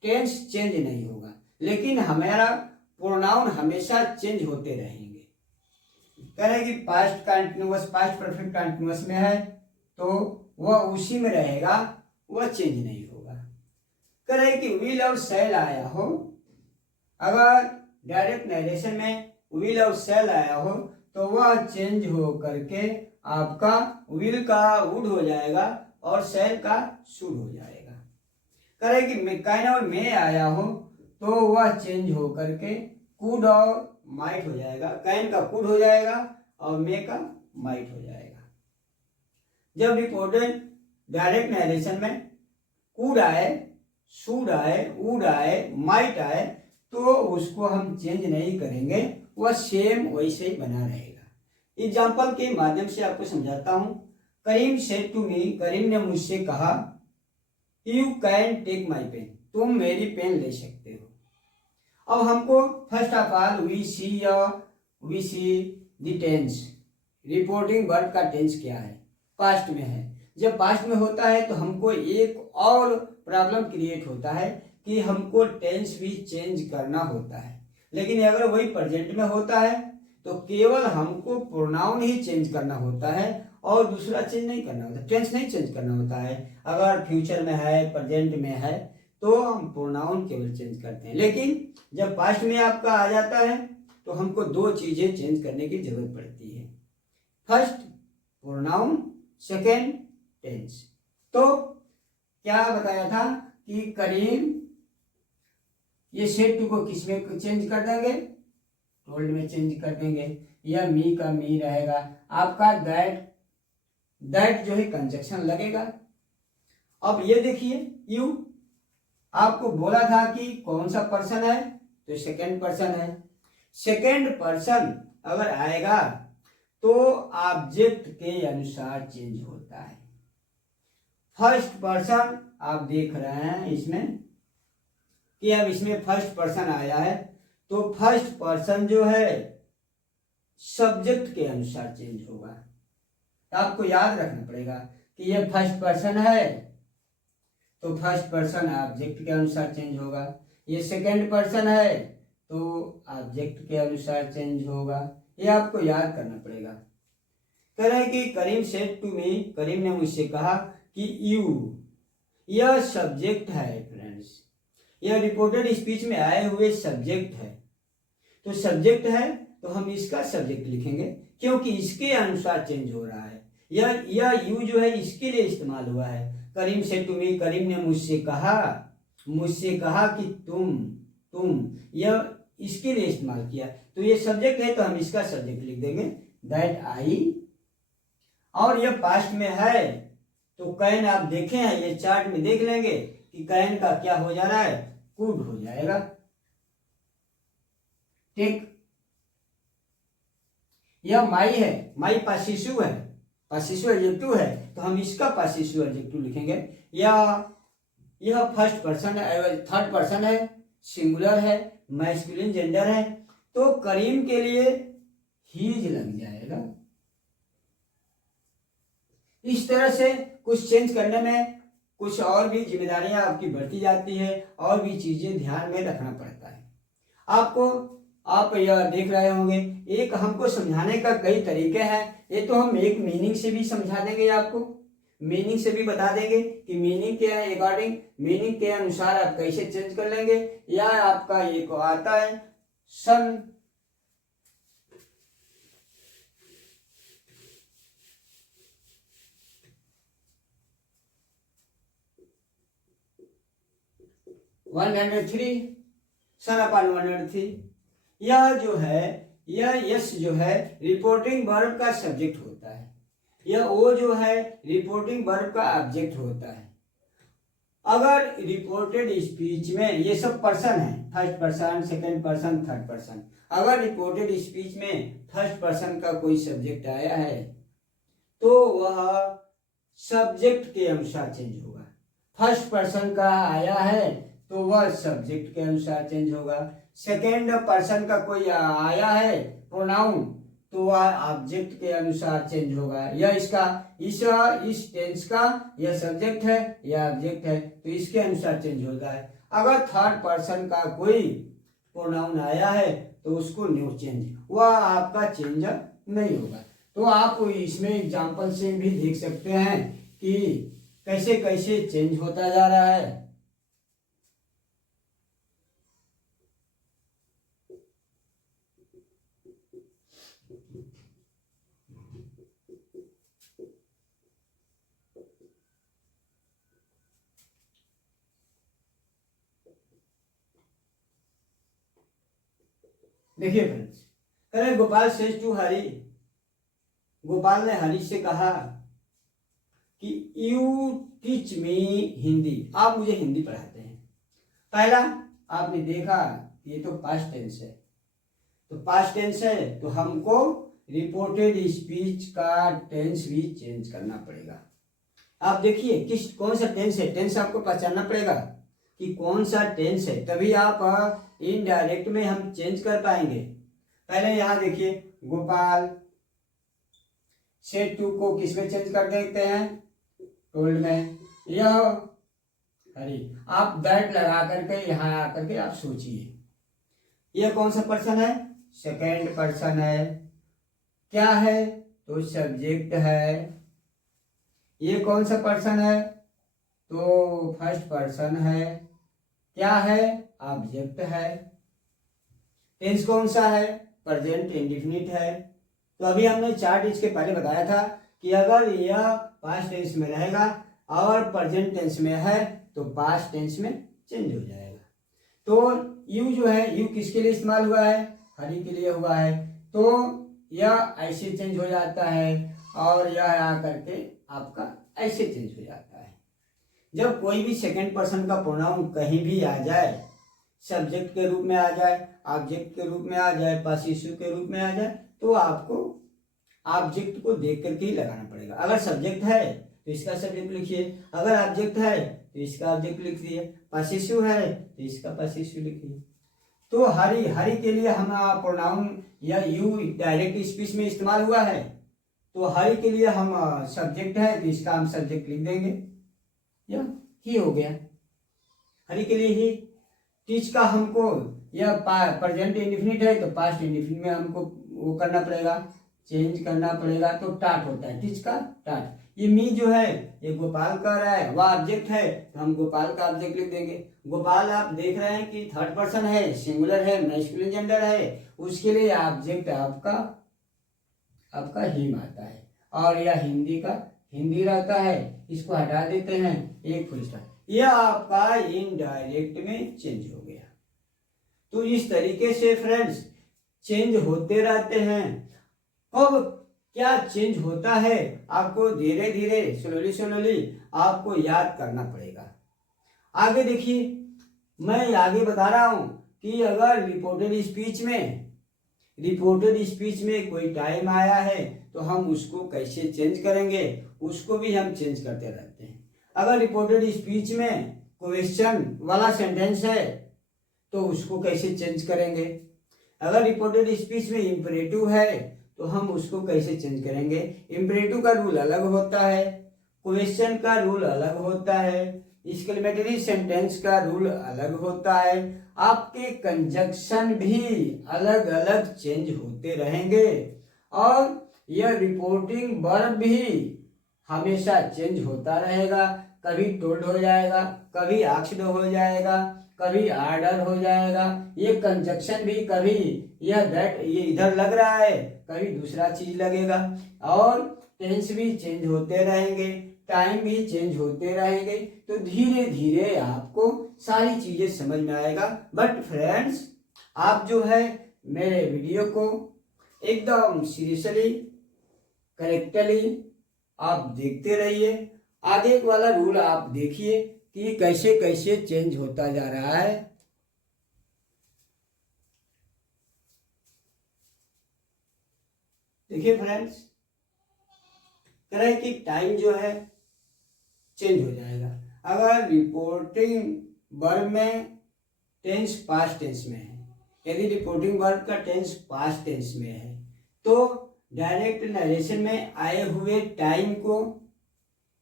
टेंस चेंज नहीं होगा, लेकिन हमारा प्रोनाउन हमेशा चेंज होते रहेंगे। कह रहे कि past continuous, past perfect continuous में है तो वह उसी में रहेगा, वह चेंज नहीं होगा। कह रहे कि विल और शैल आया हो, अगर डायरेक्ट नरेशन में विल और शैल आया हो तो वह चेंज हो करके आपका विल का वुड हो जाएगा और शैल का शुड हो जाएगा। कह रहे कि कैन और मे आया हो तो वह चेंज हो करके कुड और माइट हो जाएगा, कैन का कुड हो जाएगा और मे का माइट हो जाएगा। जब रिपोर्टेड डायरेक्ट नरेशन में कुड आए, शुड आए, वुड आए, माइट आए तो उसको हम चेंज नहीं करेंगे, वह सेम वैसे ही बना रहेगा। एग्जाम्पल के माध्यम से आपको समझाता हूं। करीम सेड टू मी, करीम ने मुझसे कहा, you can take my pen, तुम मेरी पेन ले सकते हो। अब हमको first of all we see the tense, reporting verb का टेंस क्या है, पास्ट में है। जब पास्ट में होता है तो हमको एक और प्रॉब्लम क्रिएट होता है कि हमको टेंस भी चेंज करना होता है। लेकिन अगर वही प्रेजेंट में होता है तो केवल हमको प्रोनाउन ही चेंज करना होता है और दूसरा चेंज नहीं करना होता, टेंस नहीं चेंज करना होता है। अगर फ्यूचर में है, प्रेजेंट में है तो हम प्रोनाउन केवल चेंज करते हैं। लेकिन जब पास्ट में आपका आ जाता है तो हमको दो चीजें चेंज करने की जरूरत पड़ती है, फर्स्ट प्रोनाउन, सेकेंड टेंस। तो क्या बताया था कि करीम, ये सेड टू को किस में चेंज कर देंगे, टोल्ड में चेंज कर देंगे, या मी का मी रहेगा। आपका दैट जो है कंजक्शन लगेगा। अब ये देखिए, यू आपको बोला था कि कौन सा पर्सन है, तो सेकेंड पर्सन है। सेकेंड पर्सन अगर आएगा तो ऑब्जेक्ट के अनुसार चेंज होता है। फर्स्ट पर्सन आप देख रहे हैं इसमें कि अब इसमें फर्स्ट पर्सन आया है तो फर्स्ट पर्सन जो है सब्जेक्ट के अनुसार चेंज होगा। तो आपको याद रखना पड़ेगा कि ये फर्स्ट पर्सन है तो फर्स्ट पर्सन ऑब्जेक्ट के अनुसार चेंज होगा। ये सेकेंड पर्सन है तो ऑब्जेक्ट के अनुसार चेंज होगा। ये आपको याद करना पड़ेगा। कह रहे हैं कि करीम सेड टू मी, करीम ने मुझसे कहा कि यू, यह सब्जेक्ट है फ्रेंड्स, यह रिपोर्टेड स्पीच में आए हुए सब्जेक्ट है। तो सब्जेक्ट है तो हम इसका सब्जेक्ट लिखेंगे क्योंकि इसके अनुसार चेंज हो रहा है। यह यू जो है इसके लिए इस्तेमाल हुआ है। करीम सेड टू मी, करीम ने मुझसे कहा कि तुम, यह इसके लिए इस्तेमाल किया। तो ये सब्जेक्ट है तो हम इसका सब्जेक्ट लिख देंगे, दैट आई। और यह पास्ट में है तो कैन, आप देखे हैं ये चार्ट में देख लेंगे कि कैन का क्या हो जा रहा है, कुड हो जाएगा। ठीक, यह माई है, माई पासिसिव है, पासिसिव एडजेक्टिव है तो हम इसका पासिसिव एडजेक्टिव लिखेंगे। यह फर्स्ट पर्सन है, थर्ड पर्सन है, सिंगुलर है, मैस्कुलिन जेंडर है तो करीम के लिए हीज लग जाएगा। इस तरह से कुछ चेंज करने में कुछ और भी जिम्मेदारियां आपकी बढ़ती जाती है और भी चीजें ध्यान में रखना पड़ता है आपको। आप यह देख रहे होंगे, एक हमको समझाने का कई तरीके हैं। ये तो हम एक मीनिंग से भी समझा देंगे, आपको मीनिंग से भी बता देंगे कि मीनिंग के अकॉर्डिंग, मीनिंग के अनुसार आप कैसे चेंज कर लेंगे। या आपका एक आता है सन, वन 103, सन अपॉन 103। यह जो है, यह यस जो है रिपोर्टिंग वर्ब का सब्जेक्ट होता है, यह ओ जो है रिपोर्टिंग वर्ब का ऑब्जेक्ट होता है। अगर रिपोर्टेड स्पीच में ये सब पर्सन है, first person, second person, third person, अगर रिपोर्टेड स्पीच में फर्स्ट पर्सन का कोई सब्जेक्ट आया है तो वह सब्जेक्ट के अनुसार चेंज होगा। फर्स्ट पर्सन का आया है तो वह सब्जेक्ट के अनुसार चेंज होगा। सेकेंड पर्सन का कोई आया है प्रोनाउन तो वह ऑब्जेक्ट के अनुसार चेंज होगा। यह इसका इस टेंस का यह सब्जेक्ट है, यह ऑब्जेक्ट है तो इसके अनुसार चेंज होता है। अगर थर्ड पर्सन का कोई प्रोनाउन आया है तो उसको न्यू चेंज, वह आपका चेंज नहीं होगा। तो आप इसमें एग्जांपल से भी देख सकते हैं कि कैसे कैसे चेंज होता जा रहा है। देखिए फ्रेंड्स, अरे गोपाल सेज टू हरी, गोपाल ने हरी से कहा कि यू टीच मी हिंदी, आप मुझे हिंदी पढ़ाते हैं। पहला आपने देखा ये तो पास्ट टेंस है, तो पास्ट टेंस है तो हमको रिपोर्टेड स्पीच का टेंस भी चेंज करना पड़ेगा। आप देखिए कौन सा टेंस है, टेंस आपको पहचानना पड़ेगा कि कौन सा टेंस है, तभी आप इनडायरेक्ट में हम चेंज कर पाएंगे। पहले यहाँ देखिए, गोपाल सेड टू को किस में चेंज कर देते हैं, टोल्ड में। यह हरी, आप दैट लगा करके यहाँ आकर के आप सोचिए, यह कौन सा पर्सन है, सेकेंड पर्सन है। क्या है, तो सब्जेक्ट है। ये कौन सा पर्सन है, तो फर्स्ट पर्सन है। क्या है, ऑब्जेक्ट है। टेंस कौन सा है, प्रेजेंट इंडेफिनिट है। तो अभी हमने 4 टेंस के पहले बताया था कि अगर यह पास्ट टेंस में रहेगा और प्रेजेंट टेंस में है तो पास्ट टेंस में चेंज हो जाएगा। तो यू जो है, यू किसके लिए इस्तेमाल हुआ है, हरी के लिए हुआ है, तो यह ऐसे चेंज हो जाता है और यह आकर के आपका ऐसे चेंज हो जाता है। जब कोई भी सेकंड पर्सन का प्रोनाउन कहीं भी आ जाए, सब्जेक्ट के रूप में आ जाए, ऑब्जेक्ट के रूप में आ जाए, पासिव के रूप में आ जाए, तो आपको ऑब्जेक्ट को देख करके ही लगाना पड़ेगा। अगर सब्जेक्ट है तो इसका सब्जेक्ट लिखिए, अगर ऑब्जेक्ट है तो इसका ऑब्जेक्ट लिख दिए, पासिव है तो इसका पासिव लिखिए। तो हरी, हरी के लिए हम प्रोनाउन या यू डायरेक्ट स्पीच में इस्तेमाल हुआ है, तो हरी के लिए हम सब्जेक्ट है तो इसका हम सब्जेक्ट लिख देंगे, या ही हो गया। हरी के लिए ही। टीच का हमको यह प्रेजेंट इंडेफिनिट है तो पास्ट इंडेफिनिट में हमको वो करना पड़ेगा, चेंज करना पड़ेगा, तो टाट होता है, टीच का टाट। ये मी जो है ये गोपाल कह रहा है, वह ऑब्जेक्ट है तो हम गोपाल का ऑब्जेक्ट लिख देंगे। गोपाल आप देख रहे हैं कि थर्ड पर्सन है, सिंगुलर है, मैस्कुलिन जेंडर है, उसके लिए ऑब्जेक्ट आपका हिम आता है, और यह हिंदी का हिंदी रहता है, इसको हटा देते हैं, एक फुल स्टॉप, यह आपका इनडायरेक्ट में चेंज हो गया। तो इस तरीके से फ्रेंड्स चेंज होते रहते हैं। अब क्या चेंज होता है आपको धीरे धीरे स्लोली आपको याद करना पड़ेगा। आगे देखिए, मैं आगे बता रहा हूं कि अगर रिपोर्टेड स्पीच में कोई टाइम आया है तो हम उसको कैसे चेंज करेंगे, उसको भी हम चेंज करते रहते हैं। अगर रिपोर्टेड स्पीच में क्वेश्चन वाला सेंटेंस है तो उसको कैसे चेंज करेंगे। अगर रिपोर्टेड स्पीच में इंपरेटिव है तो हम उसको कैसे चेंज करेंगे। इंपरेटिव का रूल अलग होता है, क्वेश्चन का रूल अलग होता है, एक्सक्लेमेटरी सेंटेंस का रूल अलग होता है, आपके कंजक्शन भी अलग अलग चेंज होते रहेंगे, और यह रिपोर्टिंग वर्ब भी हमेशा चेंज होता रहेगा। कभी टोल्ड हो जाएगा, कभी आस्क्ड हो जाएगा, कभी आर्डर हो जाएगा, ये कंजक्शन भी कभी यह दैट ये इधर लग रहा है, कभी दूसरा चीज लगेगा, और टेंस भी चेंज होते रहेंगे, टाइम भी चेंज होते रहेंगे। तो धीरे धीरे आपको सारी चीजें समझ में आएगा। बट फ्रेंड्स आप जो है मेरे वीडियो को एकदम सीरियसली करेक्टली आप देखते रहिए। आगे वाला रूल आप देखिए कि कैसे कैसे चेंज होता जा रहा है। देखिए फ्रेंड्स, कह रहे हैं कि टाइम जो है चेंज हो जाएगा। अगर रिपोर्टिंग वर्ब में टेंस पास्ट टेंस में है, यदि रिपोर्टिंग वर्ब का टेंस पास्ट टेंस में है तो डायरेक्ट नरेशन में आए हुए टाइम को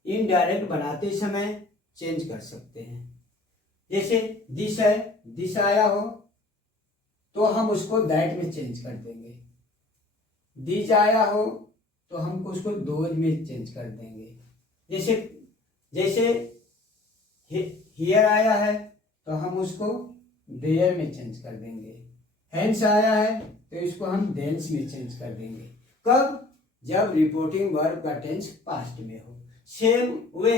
इनडायरेक्ट बनाते समय चेंज कर सकते हैं। जैसे दिस है, दिस आया हो तो हम उसको दैट में चेंज कर देंगे। दिस आया हो तो हम उसको दोज में चेंज कर देंगे। जैसे जैसे हियर आया है तो हम उसको देयर में चेंज कर देंगे। हेंस आया है तो इसको हम देंस में चेंज कर देंगे। कब? जब रिपोर्टिंग वर्ब का टेंस पास्ट में हो। सेम वे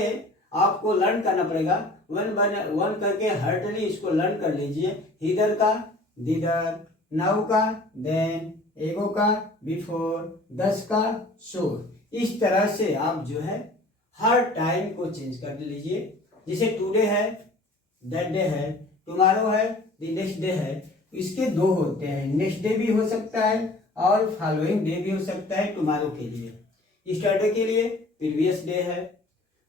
आपको लर्न करना पड़ेगा। वन करके हर्टली इसको लर्न कर लीजिए। हिदर का दिदर, नाउ का, देन, एगो का, बिफोर, दस का, सोर। इस तरह से आप जो है हर टाइम को चेंज कर लीजिए। जैसे टुडे है, दैट डे है, टुमारो है, द नेक्स्ट डे है। इसके दो होते हैं, नेक्स्ट डे भी हो सकता है और फॉलोइंग डे भी हो सकता है टुमारो के लिए। स्टरडे के लिए प्रीवियस डे है,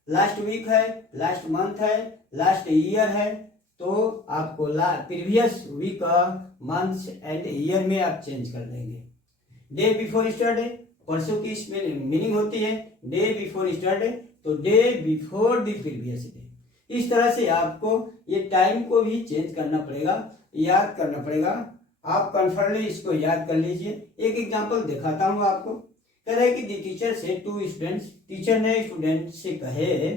लास्ट वीक है, लास्ट मंथ है, लास्ट ईयर है। तो आपको previous week, months and year में आप चेंज कर देंगे। डे बिफोर स्टरडे, परसों की इसमें मीनिंग होती है डे बिफोर स्टरडे, तो day before the previous day. इस तरह से आपको ये टाइम को भी चेंज करना पड़ेगा, याद करना पड़ेगा। आप कंफर्टली इसको याद कर लीजिए। एक एग्जांपल दिखाता हूँ आपको। कह रहे कि द टीचर से टू स्टूडेंट्स, टीचर ने स्टूडेंट से कहे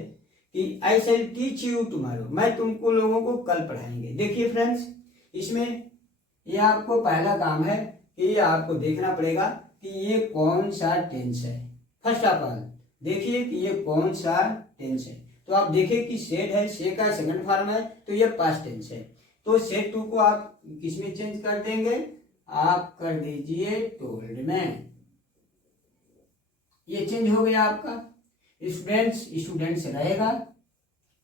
कि आई शैल टीच यू टुमारो, मैं तुमको लोगों को कल पढ़ाएंगे। देखिए फ्रेंड्स, इसमें ये आपको पहला काम है कि आपको देखना पड़ेगा कि ये कौन सा टेंस है। फर्स्ट ऑफ ऑल देखिए कि ये कौन सा टेंस है। तो आप देखिए कि सेड है, से का सेकंड फॉर्म है, तो ये पास्ट टेंस है। तो सेड टू को आप किस में चेंज कर देंगे? आप कर दीजिए टोल्ड में। ये चेंज हो गया आपका। स्टूडेंट्स, स्टूडेंट्स रहेगा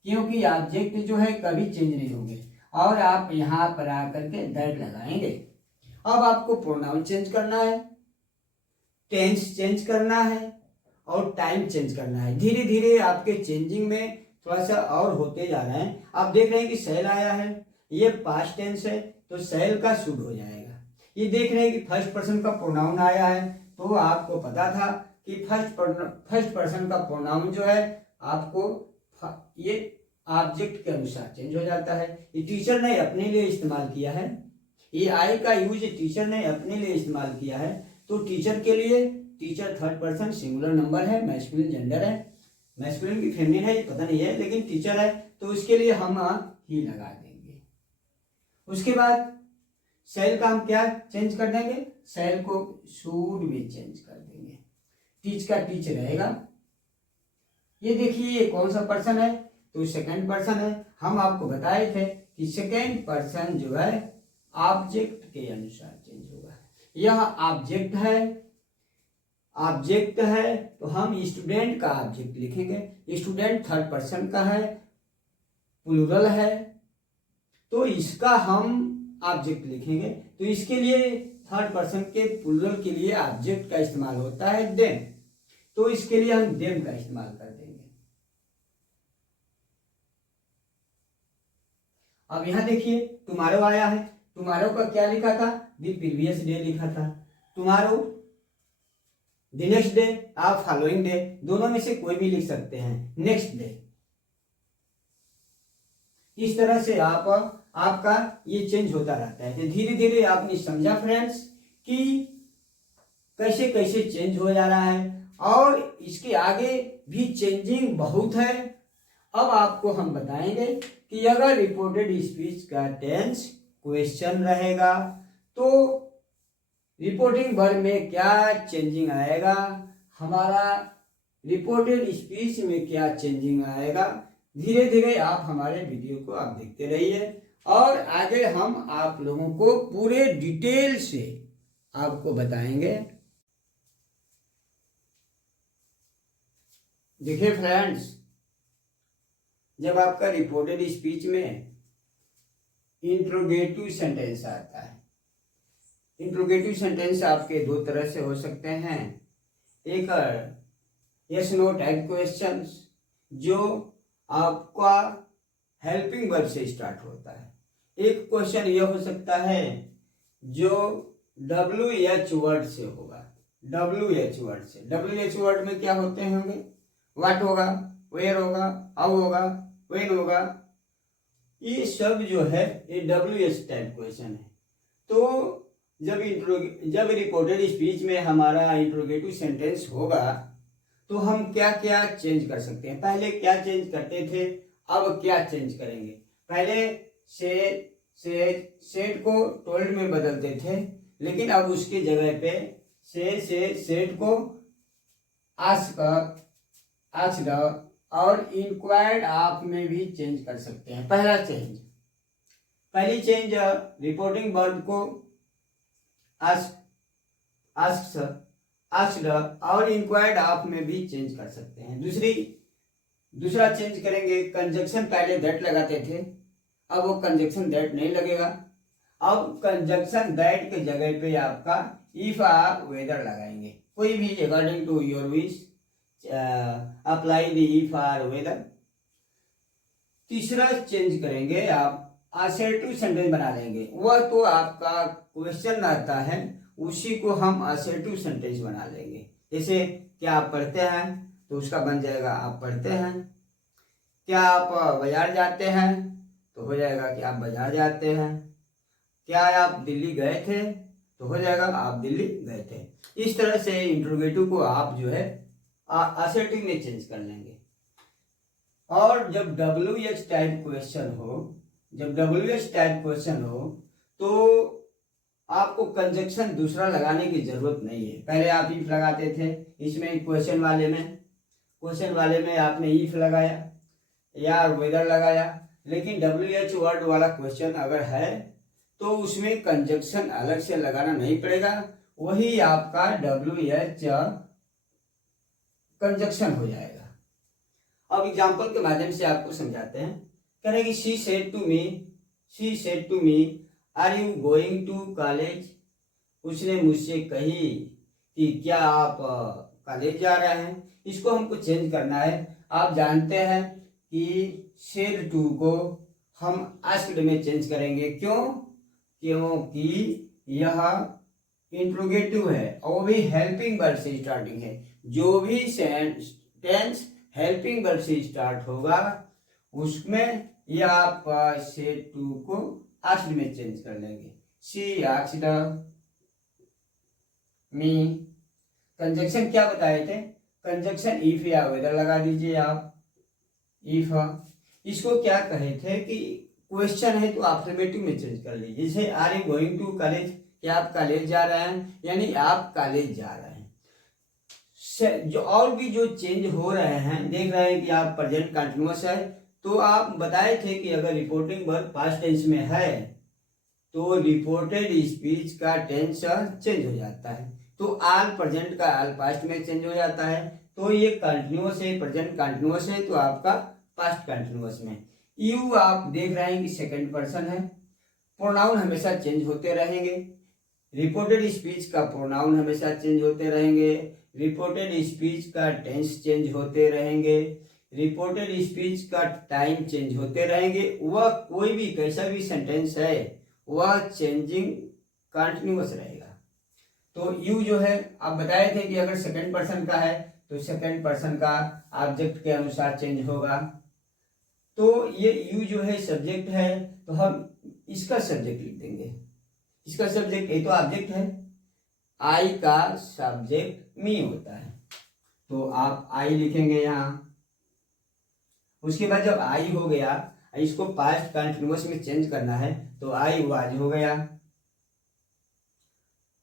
क्योंकि ऑब्जेक्ट जो है कभी चेंज नहीं होंगे। और आप यहां पर आकर के दैट लगाएंगे। अब आपको प्रोनाउन चेंज करना है, टेंस चेंज करना है और टाइम चेंज करना है। धीरे धीरे आपके चेंजिंग में थोड़ा सा और होते जा रहे हैं। आप देख रहे हैं कि सेल आया है, ये पास्ट टेंस है तो सेल का शुड हो जाएगा। ये देख रहे हैं कि फर्स्ट पर्सन का प्रोनाउन आया है, तो आपको पता था कि फर्स्ट पर्सन का प्रोनाउन जो है आपको ये ऑब्जेक्ट के अनुसार चेंज हो जाता है। ये टीचर ने अपने लिए इस्तेमाल किया है, ये आई का यूज टीचर ने अपने लिए इस्तेमाल किया है। तो टीचर के लिए teacher third person singular number है, मैस्कुलिन जेंडर है, मैस्कुलिन की फेमिनिन है ये पता नहीं है, लेकिन टीचर है तो उसके लिए हम ही लगा देंगे। उसके बाद सेल का हम क्या चेंज कर देंगे? सेल को शुड में चेंज कर देंगे। टीच का टीच रहेगा। ये देखिए ये कौन सा पर्सन है? तो सेकंड पर्सन है। हम आपको बताए थे कि सेकंड पर्सन जो है ऑब्जेक्ट के अनुसार चेंज होगा। यह ऑब्जेक्ट है, ऑब्जेक्ट है तो हम स्टूडेंट का ऑब्जेक्ट लिखेंगे। स्टूडेंट थर्ड पर्सन का है, प्लूरल है, तो इसका हम ऑब्जेक्ट लिखेंगे। तो इसके लिए थर्ड पर्सन के प्लूरल के लिए ऑब्जेक्ट का इस्तेमाल होता है देम, तो इसके लिए हम देम का इस्तेमाल कर देंगे। अब यहां देखिए टुमारो आया है, टुमारो का क्या लिखा था? द प्रीवियस डे लिखा था। टुमारो, द नेक्स्ट डे, आप फॉलोइंग डे, दोनों में से कोई भी लिख सकते हैं। नेक्स्ट डे, इस तरह से आपका ये चेंज होता रहता है। तो धीरे धीरे आपने समझा फ्रेंड्स कि कैसे कैसे चेंज हो जा रहा है, और इसके आगे भी चेंजिंग बहुत है। अब आपको हम बताएंगे कि अगर रिपोर्टेड स्पीच का टेंस क्वेश्चन रहेगा तो रिपोर्टिंग वर्ब में क्या चेंजिंग आएगा, हमारा रिपोर्टेड स्पीच में क्या चेंजिंग आएगा। धीरे धीरे आप हमारे वीडियो को आप देखते रहिए और आगे हम आप लोगों को पूरे डिटेल से आपको बताएंगे। देखिए फ्रेंड्स, जब आपका रिपोर्टेड स्पीच में इंट्रोगेटिव सेंटेंस आता है, इंट्रोगेटिव सेंटेंस आपके दो तरह से हो सकते हैं। एक यस नो टाइप क्वेश्चंस जो आपका हेल्पिंग वर्ब से स्टार्ट होता है। एक क्वेश्चन यह हो सकता है जो WH वर्ड से होगा। WH वर्ड से, WH वर्ड में क्या होते होंगे? व्हाट होगा, वेयर होगा, हाउ होगा, व्हेन होगा, ये सब जो है ये WH टाइप क्वेश्चन है। तो जब रिपोर्टेड स्पीच में हमारा इंट्रोगेटिव सेंटेंस होगा तो हम क्या क्या चेंज कर सकते हैं। पहले क्या चेंज करते थे, अब क्या चेंज करेंगे? पहले सेड को टोल्ड में बदलते थे, लेकिन अब उसकी जगह पे से सेड को आस्क्ड और इंक्वायर्ड आप में भी चेंज कर सकते हैं। पहली चेंज रिपोर्टिंग वर्ब को आस्क, आस्क्ड, आस्क्ड और इंक्वायर्ड आप में भी चेंज कर सकते हैं। दूसरा चेंज करेंगे, कंजक्शन पहले दैट लगाते थे, अब वो कंजक्शन दैट नहीं लगेगा। अब कंजक्शन दैट के जगह पे आपका इफ आर वेदर लगाएंगे, कोई भी according to your wish apply the if or whether. तीसरा चेंज करेंगे, आप असर्टिव सेंटेंस बना लेंगे। वह तो आपका क्वेश्चन आता है उसी को हम असर्टिव सेंटेंस बना लेंगे। जैसे क्या आप पढ़ते हैं, तो उसका बन जाएगा आप पढ़ते हैं। क्या आप बाजार जाते हैं, तो हो जाएगा कि आप बाजार जाते हैं। क्या आप दिल्ली गए थे, तो हो जाएगा आप दिल्ली गए थे। इस तरह से इंट्रोगेटिव को आप जो है असर्टिव में चेंज कर लेंगे। और जब WH टाइप क्वेश्चन हो तो आपको कंजक्शन दूसरा लगाने की जरूरत नहीं है। पहले आप इफ लगाते थे, इसमें क्वेश्चन वाले में आपने इफ लगाया या वेदर लगाया, लेकिन WH वर्ड वाला क्वेश्चन अगर है तो उसमें कंजक्शन अलग से लगाना नहीं पड़ेगा, वही आपका WH कंजक्शन हो जाएगा। अब एग्जाम्पल के माध्यम से आपको समझाते हैं। कह रहे कि she said to me are you going to college. उसने मुझसे कही कि क्या आप कॉलेज जा रहे हैं। इसको हमको चेंज करना है। आप जानते हैं कि सेड टू को हम आस्क्ड में चेंज करेंगे। क्योंकि यह इंट्रोगेटिव है और भी हेल्पिंग वर्ब से स्टार्टिंग है। जो भी टेंस हेल्पिंग वर्ब से स्टार्ट होगा उसमें यह आप सेड टू को आस्क्ड में चेंज कर लेंगे। She asked me. कंजक्शन क्या बताए थे, कंजक्शन इफ या वेदर लगा दीजिए आप। इफ इसको क्या कहे थे कि क्वेश्चन है तो अफर्मेटिव में चेंज कर लीजिए। जैसे are you going to college, क्या आप कॉलेज जा रहे हैं, यानी आप कॉलेज जा रहे हैं। जो और भी जो चेंज हो रहे हैं, देख रहे हैं कि आप प्रेजेंट कंटिन्यूअस है, तो आप बताए थे कि अगर रिपोर्टिंग वर्ब पास्ट टेंस में है तो रिपोर्टेड स्पीच का टेंस चेंज हो जाता है। तो आल प्रेजेंट का आल पास्ट में चेंज हो जाता है। तो ये कंटिन्यूअस है, प्रेजेंट कंटिन्यूअस है, तो आपका पास्ट कंटिन्यूअस में। यू आप देख रहे हैं कि सेकंड पर्सन है। प्रोनाउन हमेशा चेंज होते रहेंगे। रिपोर्टेड स्पीच का प्रोनाउन हमेशा चेंज होते रहेंगे। रिपोर्टेड स्पीच का टेंस चेंज होते रहेंगे। रिपोर्टेड स्पीच का टाइम चेंज होते रहेंगे। वह कोई भी कैसा भी सेंटेंस है वह चेंजिंग कंटिन्यूअस रहेगा। तो यू जो है आप बताए थे कि अगर सेकंड पर्सन का है तो सेकंड पर्सन का ऑब्जेक्ट के अनुसार चेंज होगा। तो ये यू जो है सब्जेक्ट है, तो हम इसका सब्जेक्ट लिख देंगे। इसका सब्जेक्ट ये तो ऑब्जेक्ट है, आई का सब्जेक्ट मी होता है, तो आप आई लिखेंगे यहाँ। उसके बाद जब आई हो गया, इसको पास्ट कंटिन्यूअस में चेंज करना है, तो आई वाज हो गया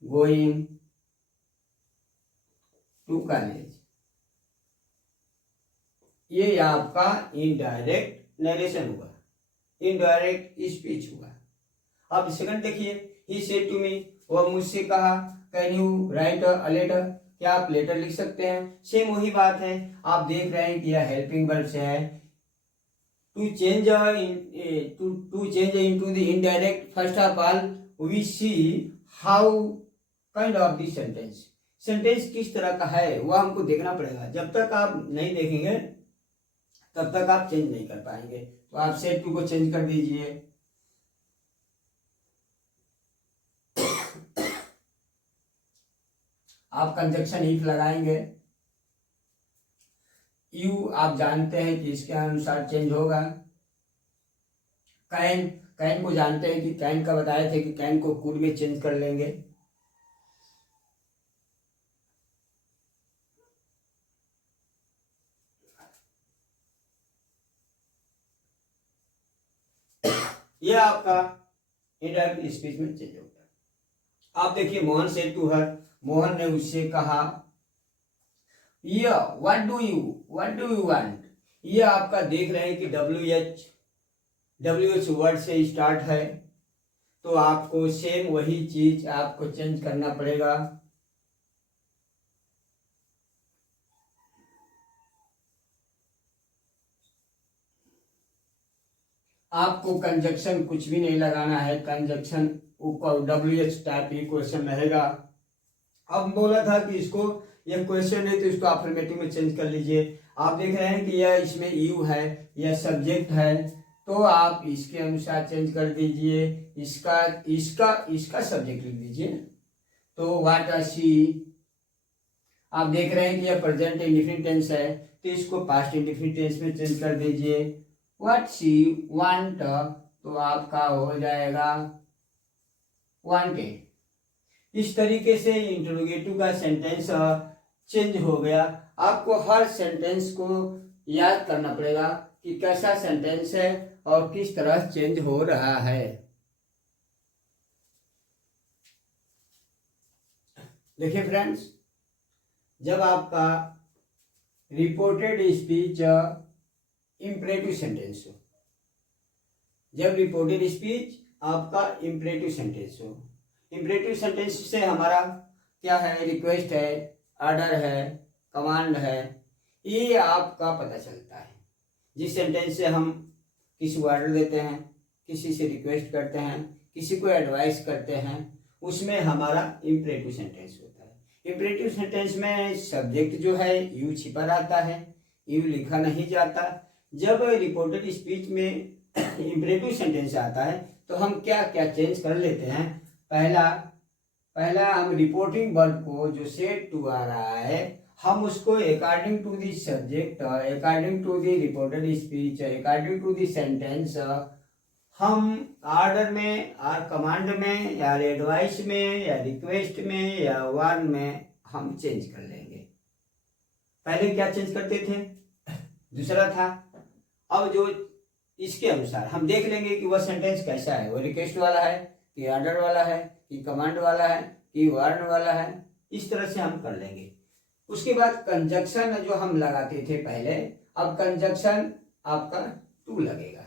गोइंग टू कॉलेज। ये आपका इनडायरेक्ट नरेशन हुआ, इनडायरेक्ट स्पीच हुआ। अब सेकंड देखिए, ही सेड टू मी, वह मुझसे कहा, can you write a letter, क्या आप लेटर लिख सकते हैं। सेम वही बात है, आप देख रहे हैं कि यह हेल्पिंग वर्ब से है। To change into the indirect, first of all we see how kind of the sentence किस तरह का है वह हमको देखना पड़ेगा। जब तक आप नहीं देखेंगे तब तक आप चेंज नहीं कर पाएंगे। तो आप सेड टू को चेंज कर दीजिए। आप कंजक्शन इफ लगाएंगे। यू आप जानते हैं कि इसके अनुसार चेंज होगा। कैन को जानते हैं कि कैन का बताए थे कि कैन को कुड में चेंज कर लेंगे। यह आपका इनडायरेक्ट स्पीच में चेंज होगा। आप देखिए, Mohan said to her, Mohan ने उससे कहा। व्हाट डू यू वांट, ये आपका देख रहे हैं कि WH वर्ड से स्टार्ट है। तो आपको सेम वही चीज आपको चेंज करना पड़ेगा। आपको कंजक्शन कुछ भी नहीं लगाना है, कंजक्शन ऊपर WH टाइप ही क्वेश्चन रहेगा। अब बोला था कि इसको ये क्वेश्चन है तो इसको अफर्मेटिव में चेंज कर लीजिए। आप देख रहे हैं कि यह इसमें यू है, यह सब्जेक्ट है, तो आप इसके अनुसार चेंज कर दीजिए। इसका इसका इसका सब्जेक्ट लिख दीजिए। तो व्हाट आर शी, आप देख रहे हैं कि यह प्रेजेंट इंडेफिनिट टेंस है, तो इसको पास्ट इंडेफिनिट टेंस में चेंज कर दीजिए। व्हाट शी वांट, तो आपका हो जाएगा वांटेड। इस तरीके से इंटरोगेटिव का सेंटेंस चेंज हो गया। आपको हर सेंटेंस को याद करना पड़ेगा कि कैसा सेंटेंस है और किस तरह चेंज हो रहा है। देखिए फ्रेंड्स, जब आपका रिपोर्टेड स्पीच इंपरेटिव सेंटेंस हो, जब रिपोर्टेड स्पीच आपका इंपरेटिव सेंटेंस हो, इंपरेटिव सेंटेंस से हमारा क्या है, रिक्वेस्ट है, ऑर्डर है, कमांड है, ये आपका पता चलता है। जिस सेंटेंस से हम किसी को ऑर्डर देते हैं, किसी से रिक्वेस्ट करते हैं, किसी को एडवाइस करते हैं, उसमें हमारा इंपरेटिव सेंटेंस होता है। इंपरेटिव सेंटेंस में सब्जेक्ट जो है यू छिपा रहता है, यू लिखा नहीं जाता। जब रिपोर्टेड स्पीच में इंपरेटिव सेंटेंस आता है तो हम क्या क्या चेंज कर लेते हैं। पहला हम रिपोर्टिंग वर्ब को जो सेड टू आ रहा है, हम उसको according to the subject, according to the reported speech, according to the sentence, हम ऑर्डर में और कमांड में या एडवाइस में या रिक्वेस्ट में या वार्न में हम चेंज कर लेंगे। पहले क्या चेंज करते थे, दूसरा था। अब जो इसके अनुसार हम देख लेंगे कि वह सेंटेंस कैसा है, वो रिक्वेस्ट वाला है कि ऑर्डर वाला है कि कमांड वाला है कि वार्न वाला है, इस तरह से हम कर लेंगे। उसके बाद कंजक्शन जो हम लगाते थे पहले, अब कंजक्शन आपका टू लगेगा।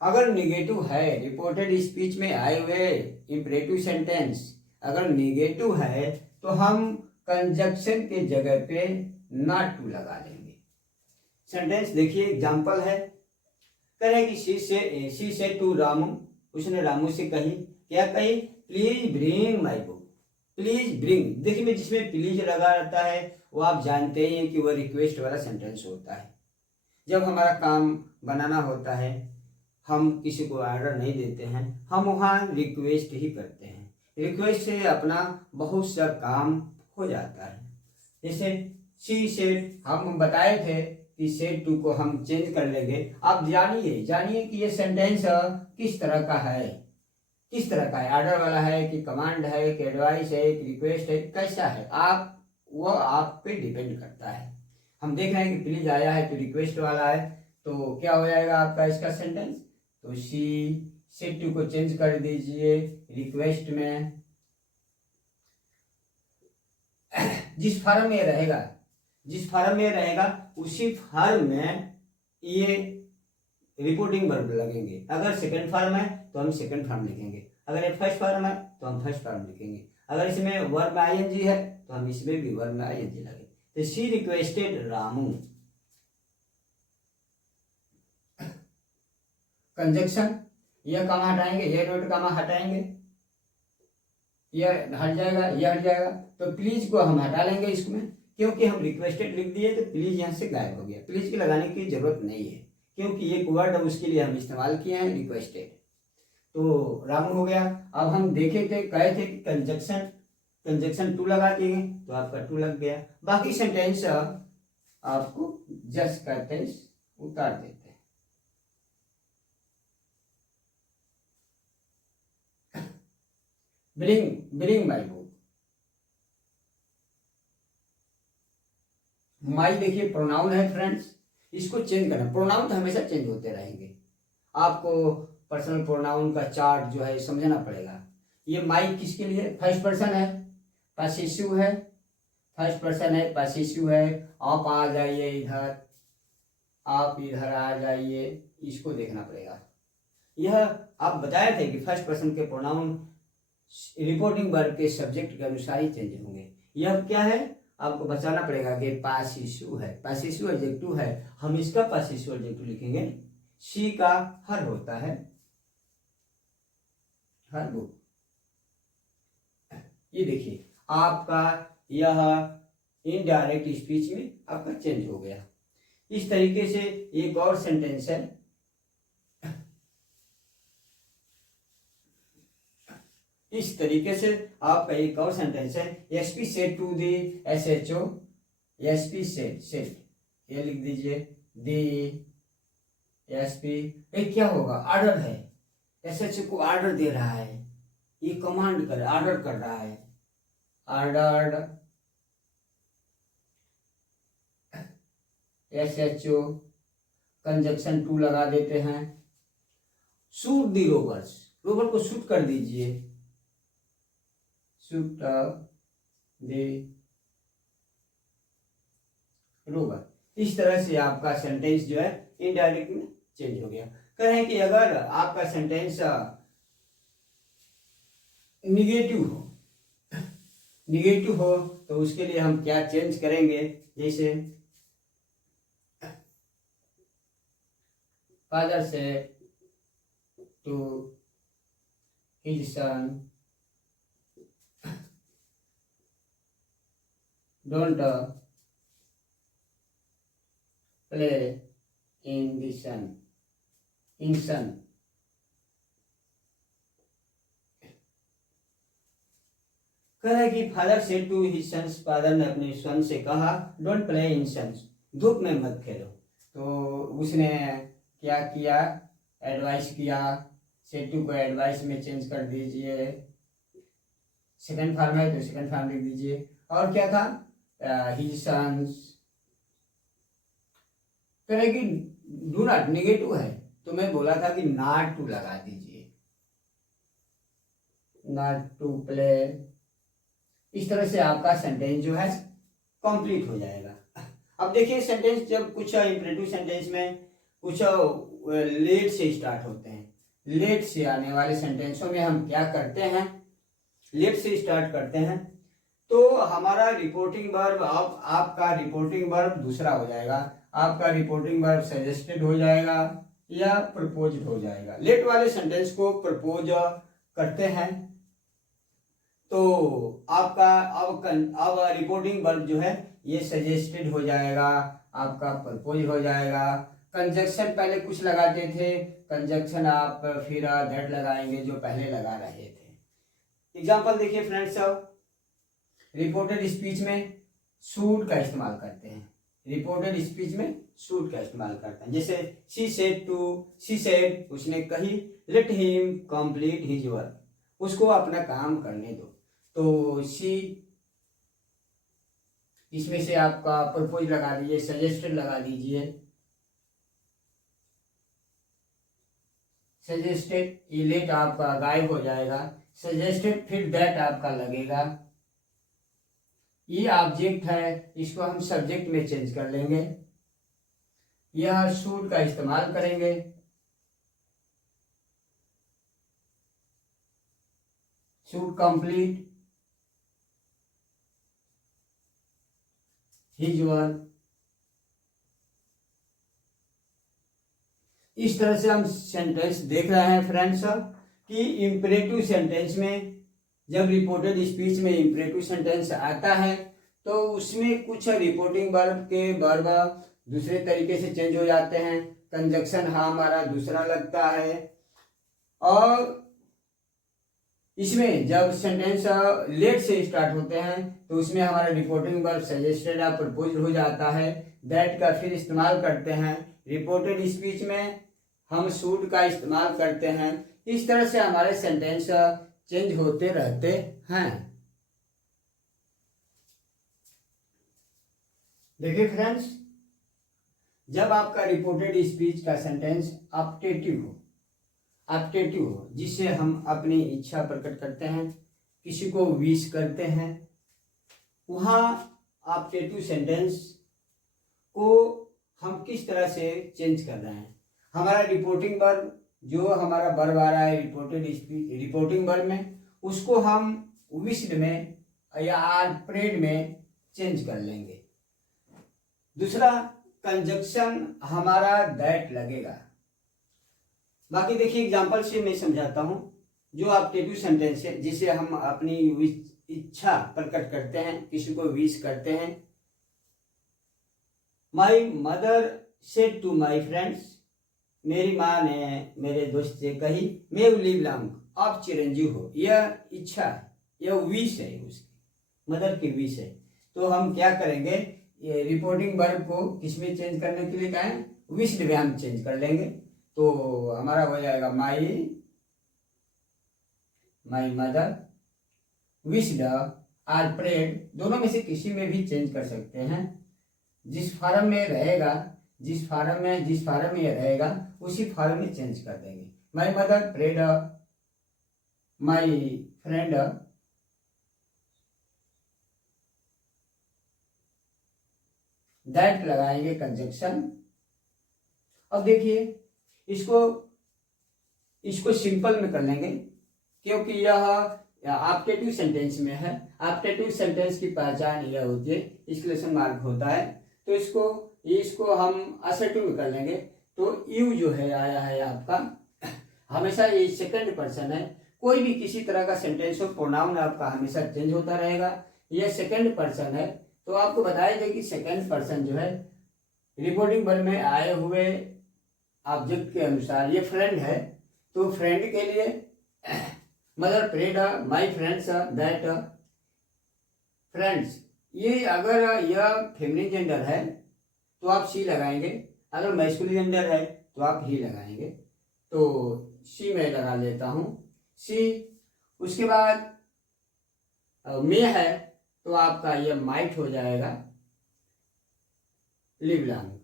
अगर निगेटिव है, रिपोर्टेड स्पीच में आए हुए इंपरेटिव सेंटेंस अगर निगेटिव है तो हम कंजक्शन के जगह पे नॉट टू लगा लेंगे। सेंटेंस देखिए, एग्जांपल है, कह रहे कि शी से टू रामू, उसने रामू से कही, क्या कही, please bring my book. Please bring, देखिए जिसमें प्लीज लगा रहता है वो आप जानते ही हैं कि वह रिक्वेस्ट वाला सेंटेंस होता है। जब हमारा काम बनाना होता है, हम किसी को ऑर्डर नहीं देते हैं, हम वहाँ रिक्वेस्ट ही करते हैं। रिक्वेस्ट से अपना बहुत सा काम हो जाता है। जैसे शी सेड, हम बताए थे कि सेड टू को हम चेंज कर लेंगे। आप जानिए कि ये सेंटेंस किस तरह का है, किस तरह का है, ऑर्डर वाला है कि कमांड है कि एडवाइस है कि रिक्वेस्ट है, कैसा है, वो आप पे डिपेंड करता है। हम देख रहे हैं कि प्लीज आया है तो रिक्वेस्ट वाला है, तो क्या हो जाएगा आपका इसका सेंटेंस, तो शी सेड टू को चेंज कर दीजिए रिक्वेस्ट में। जिस फॉर्म में रहेगा उसी फॉर्म में ये रिपोर्टिंग वर्ब लगेंगे। अगर सेकंड फॉर्म है तो हम सेकंड फॉर्म लिखेंगे, अगर ये फर्स्ट फॉर्म है तो हम फर्स्ट फॉर्म लिखेंगे, अगर इसमें वर्ब में आईएनजी है तो हम इसमें भी वर्ब में आईएनजी लगेंगे। तो शी रिक्वेस्टेड रामू। कंजक्शन, यह कमा हटाएंगे, यह नोट कमा हटाएंगे, यह हट जाएगा, यह हट जाएगा, तो प्लीज को हम हटा लेंगे इसमें, क्योंकि हम रिक्वेस्टेड लिख दिए तो प्लीज यहाँ से गायब हो गया। प्लीज की लगाने की जरूरत नहीं है क्योंकि ये वर्ड उसके लिए हम इस्तेमाल किए हैं रिक्वेस्टेड, तो रामू हो गया। अब हम देखे थे, कहे थे कि कंजक्शन टू लगा दिए तो आपका टू लग गया। बाकी सेंटेंस आपको जस्ट करते हैं, उतार देते हैं। ब्रिंग माई बुक, माई देखिए प्रोनाउन है फ्रेंड्स, इसको चेंज करना। प्रोनाउन तो हमेशा चेंज होते रहेंगे, आपको पर्सनल प्रोनाउन का चार्ट जो है समझना पड़ेगा। ये माई किसके लिए, फर्स्ट पर्सन है, पॉसेसिव है, फर्स्ट पर्सन है, पॉसेसिव है। आप आ जाइए इधर, आप इधर आ जाइए, इसको देखना पड़ेगा। यह आप बताए थे कि फर्स्ट पर्सन के प्रोनाउन रिपोर्टिंग वर्ब के सब्जेक्ट के अनुसार ही चेंज होंगे। यह क्या है, आपको बताना पड़ेगा कि पासिशु है, पासिशु एडजेक्टिव है, हम इसका पासिशु एडजेक्टिव लिखेंगे। शी का हर होता है, हर बुक। ये देखिए आपका यह इनडायरेक्ट स्पीच में आपका चेंज हो गया। इस तरीके से एक और सेंटेंस है, इस तरीके से आपका एक और सेंटेंस है, SP said to the SHO, SP said ये लिख दीजिए, दी एसपी, एक क्या होगा, ऑर्डर है, एसएचओ को ऑर्डर दे रहा है, ये कमांड कर ऑर्डर कर रहा है, ऑर्डर्ड एसएचओ, कंजक्शन टू लगा देते हैं, शूट दी रोबर्स, रोबर को शूट कर दीजिए, शूट दी रोबर। इस तरह से आपका सेंटेंस जो है इनडायरेक्ट में चेंज हो गया। कह रहे हैं कि अगर आपका सेंटेंस निगेटिव हो तो उसके लिए हम क्या चेंज करेंगे, जैसे फादर से to his son, don't play in the sun, in sun. कह रहा है कि father said to his sons, father ने अपने सन से कहा डोंट प्ले इन सन्स, धूप में मत खेलो। तो उसने क्या किया, एडवाइस किया, सेड टू को एडवाइस में चेंज कर दीजिए, सेकंड फॉर्म है तो सेकंड फॉर्म लिख दीजिए। और क्या था, हिज सन्स, कहेगी डू नॉट, निगेटिव है तो मैं बोला था कि नॉट टू लगा दीजिए, नॉट टू प्ले। इस तरह से आपका सेंटेंस जो है कंप्लीट हो जाएगा। अब देखिए सेंटेंस जब कुछ इंपरेटिव सेंटेंस में कुछ लेट से स्टार्ट होते हैं, लेट से आने वाले सेंटेंसों में हम क्या करते हैं, लेट से स्टार्ट करते हैं तो हमारा रिपोर्टिंग वर्ब, आपका रिपोर्टिंग वर्ब दूसरा हो जाएगा, आपका रिपोर्टिंग वर्ब सजेस्टेड हो जाएगा या प्रपोज्ड हो जाएगा। लेट वाले सेंटेंस को प्रपोज करते हैं तो आपका अब रिपोर्टिंग वर्ब जो है ये सजेस्टेड हो जाएगा, आपका प्रपोज हो जाएगा। कंजक्शन पहले कुछ लगाते थे, कंजक्शन आप फिर दैट लगाएंगे जो पहले लगा रहे थे। एग्जाम्पल देखिए फ्रेंड्स, रिपोर्टेड स्पीच में शुड का इस्तेमाल करते हैं, रिपोर्टेड स्पीच में शुड का इस्तेमाल करते हैं। जैसे she said to, she said उसने कही, let him complete his work, उसको अपना काम करने दो। तो शी, इसमें से आपका प्रपोज लगा दीजिए, सजेस्टेड लगा दीजिए, सजेस्टेड, ये लेट आपका गायब हो जाएगा, सजेस्टेड फिर दैट आपका लगेगा। ये ऑब्जेक्ट है, इसको हम सब्जेक्ट में चेंज कर लेंगे, यह शुड का इस्तेमाल करेंगे, शुड कंप्लीट हिज वर्क। इस तरह से हम सेंटेंस देख रहे हैं फ्रेंड्स कि इंपरेटिव सेंटेंस में जब रिपोर्टेड स्पीच में इंपरेटिव सेंटेंस आता है तो उसमें कुछ रिपोर्टिंग वर्ब के वर्ब दूसरे तरीके से चेंज हो जाते हैं, कंजक्शन हमारा दूसरा लगता है। और इसमें जब सेंटेंस लेट से स्टार्ट होते हैं तो उसमें हमारा रिपोर्टिंग वर्ब सजेस्टेड या प्रपोज्ड हो जाता है, दैट का फिर इस्तेमाल करते हैं। रिपोर्टेड स्पीच में हम शुड का इस्तेमाल करते हैं। इस तरह से हमारे सेंटेंस चेंज होते रहते हैं। देखिए फ्रेंड्स, जब आपका रिपोर्टेड स्पीच का सेंटेंस ऑप्टेटिव हो, जिससे हम अपनी इच्छा प्रकट करते हैं, किसी को विश करते हैं, वहां ऑप्टेटिव सेंटेंस को हम किस तरह से चेंज कर रहे हैं। हमारा रिपोर्टिंग वर्ब जो हमारा वर्ब आ रहा है रिपोर्टिंग वर्ब में, उसको हम विश्ड में या आर प्रेड में चेंज कर लेंगे। दूसरा कंजक्शन हमारा दैट लगेगा। बाकी देखिए एग्जांपल से मैं समझाता हूं। जो ऑप्टेटिव सेंटेंस है जिसे हम अपनी इच्छा प्रकट करते हैं, किसी को विश करते हैं। My mother said to my friends, मेरी माँ ने मेरे दोस्त से कही, मैं लिव लॉन्ग, आप चिरंजीव हो। यह इच्छा है, यह विश है, उसकी मदर की विश है। तो हम क्या करेंगे, ये रिपोर्टिंग वर्ब को किसमें चेंज करने के लिए कहें, विश में हम चेंज कर लेंगे। तो हमारा हो जाएगा my mother wished or prayed, दोनों में से किसी में भी चेंज कर सकते हैं। जिस फॉर्म में रहेगा, जिस फॉर्म में ये रहेगा उसी फॉर्म में चेंज कर देंगे। My mother prayed, my friend that लगाएंगे कंजक्शन। अब देखिए इसको सिंपल में कर लेंगे, क्योंकि यह ऑप्टेटिव सेंटेंस में है। ऑप्टेटिव सेंटेंस की पहचान यह होती है, एक्सक्लेमेशन मार्क होता है। तो इसको हम असर्टिव में कर लेंगे। तो यू जो है आया है आपका, हमेशा ये सेकंड पर्सन है। कोई भी किसी तरह का सेंटेंस हो, प्रोनाउन आपका हमेशा चेंज होता रहेगा। यह सेकंड पर्सन है। तो आपको बताया जाए कि सेकंड पर्सन जो है रिपोर्टिंग वर्ब में आए हुए ऑब्जेक्ट के अनुसार ये फ्रेंड है। तो फ्रेंड के लिए mother prayed my friends that friends, ये अगर यह फेमिनिन जेंडर है तो आप सी लगाएंगे, अगर मैस्कुलिन जेंडर है तो आप ही लगाएंगे। तो सी मैं लगा लेता हूं, सी। उसके बाद मे है तो आपका यह माइट हो जाएगा, लिव लॉन्ग।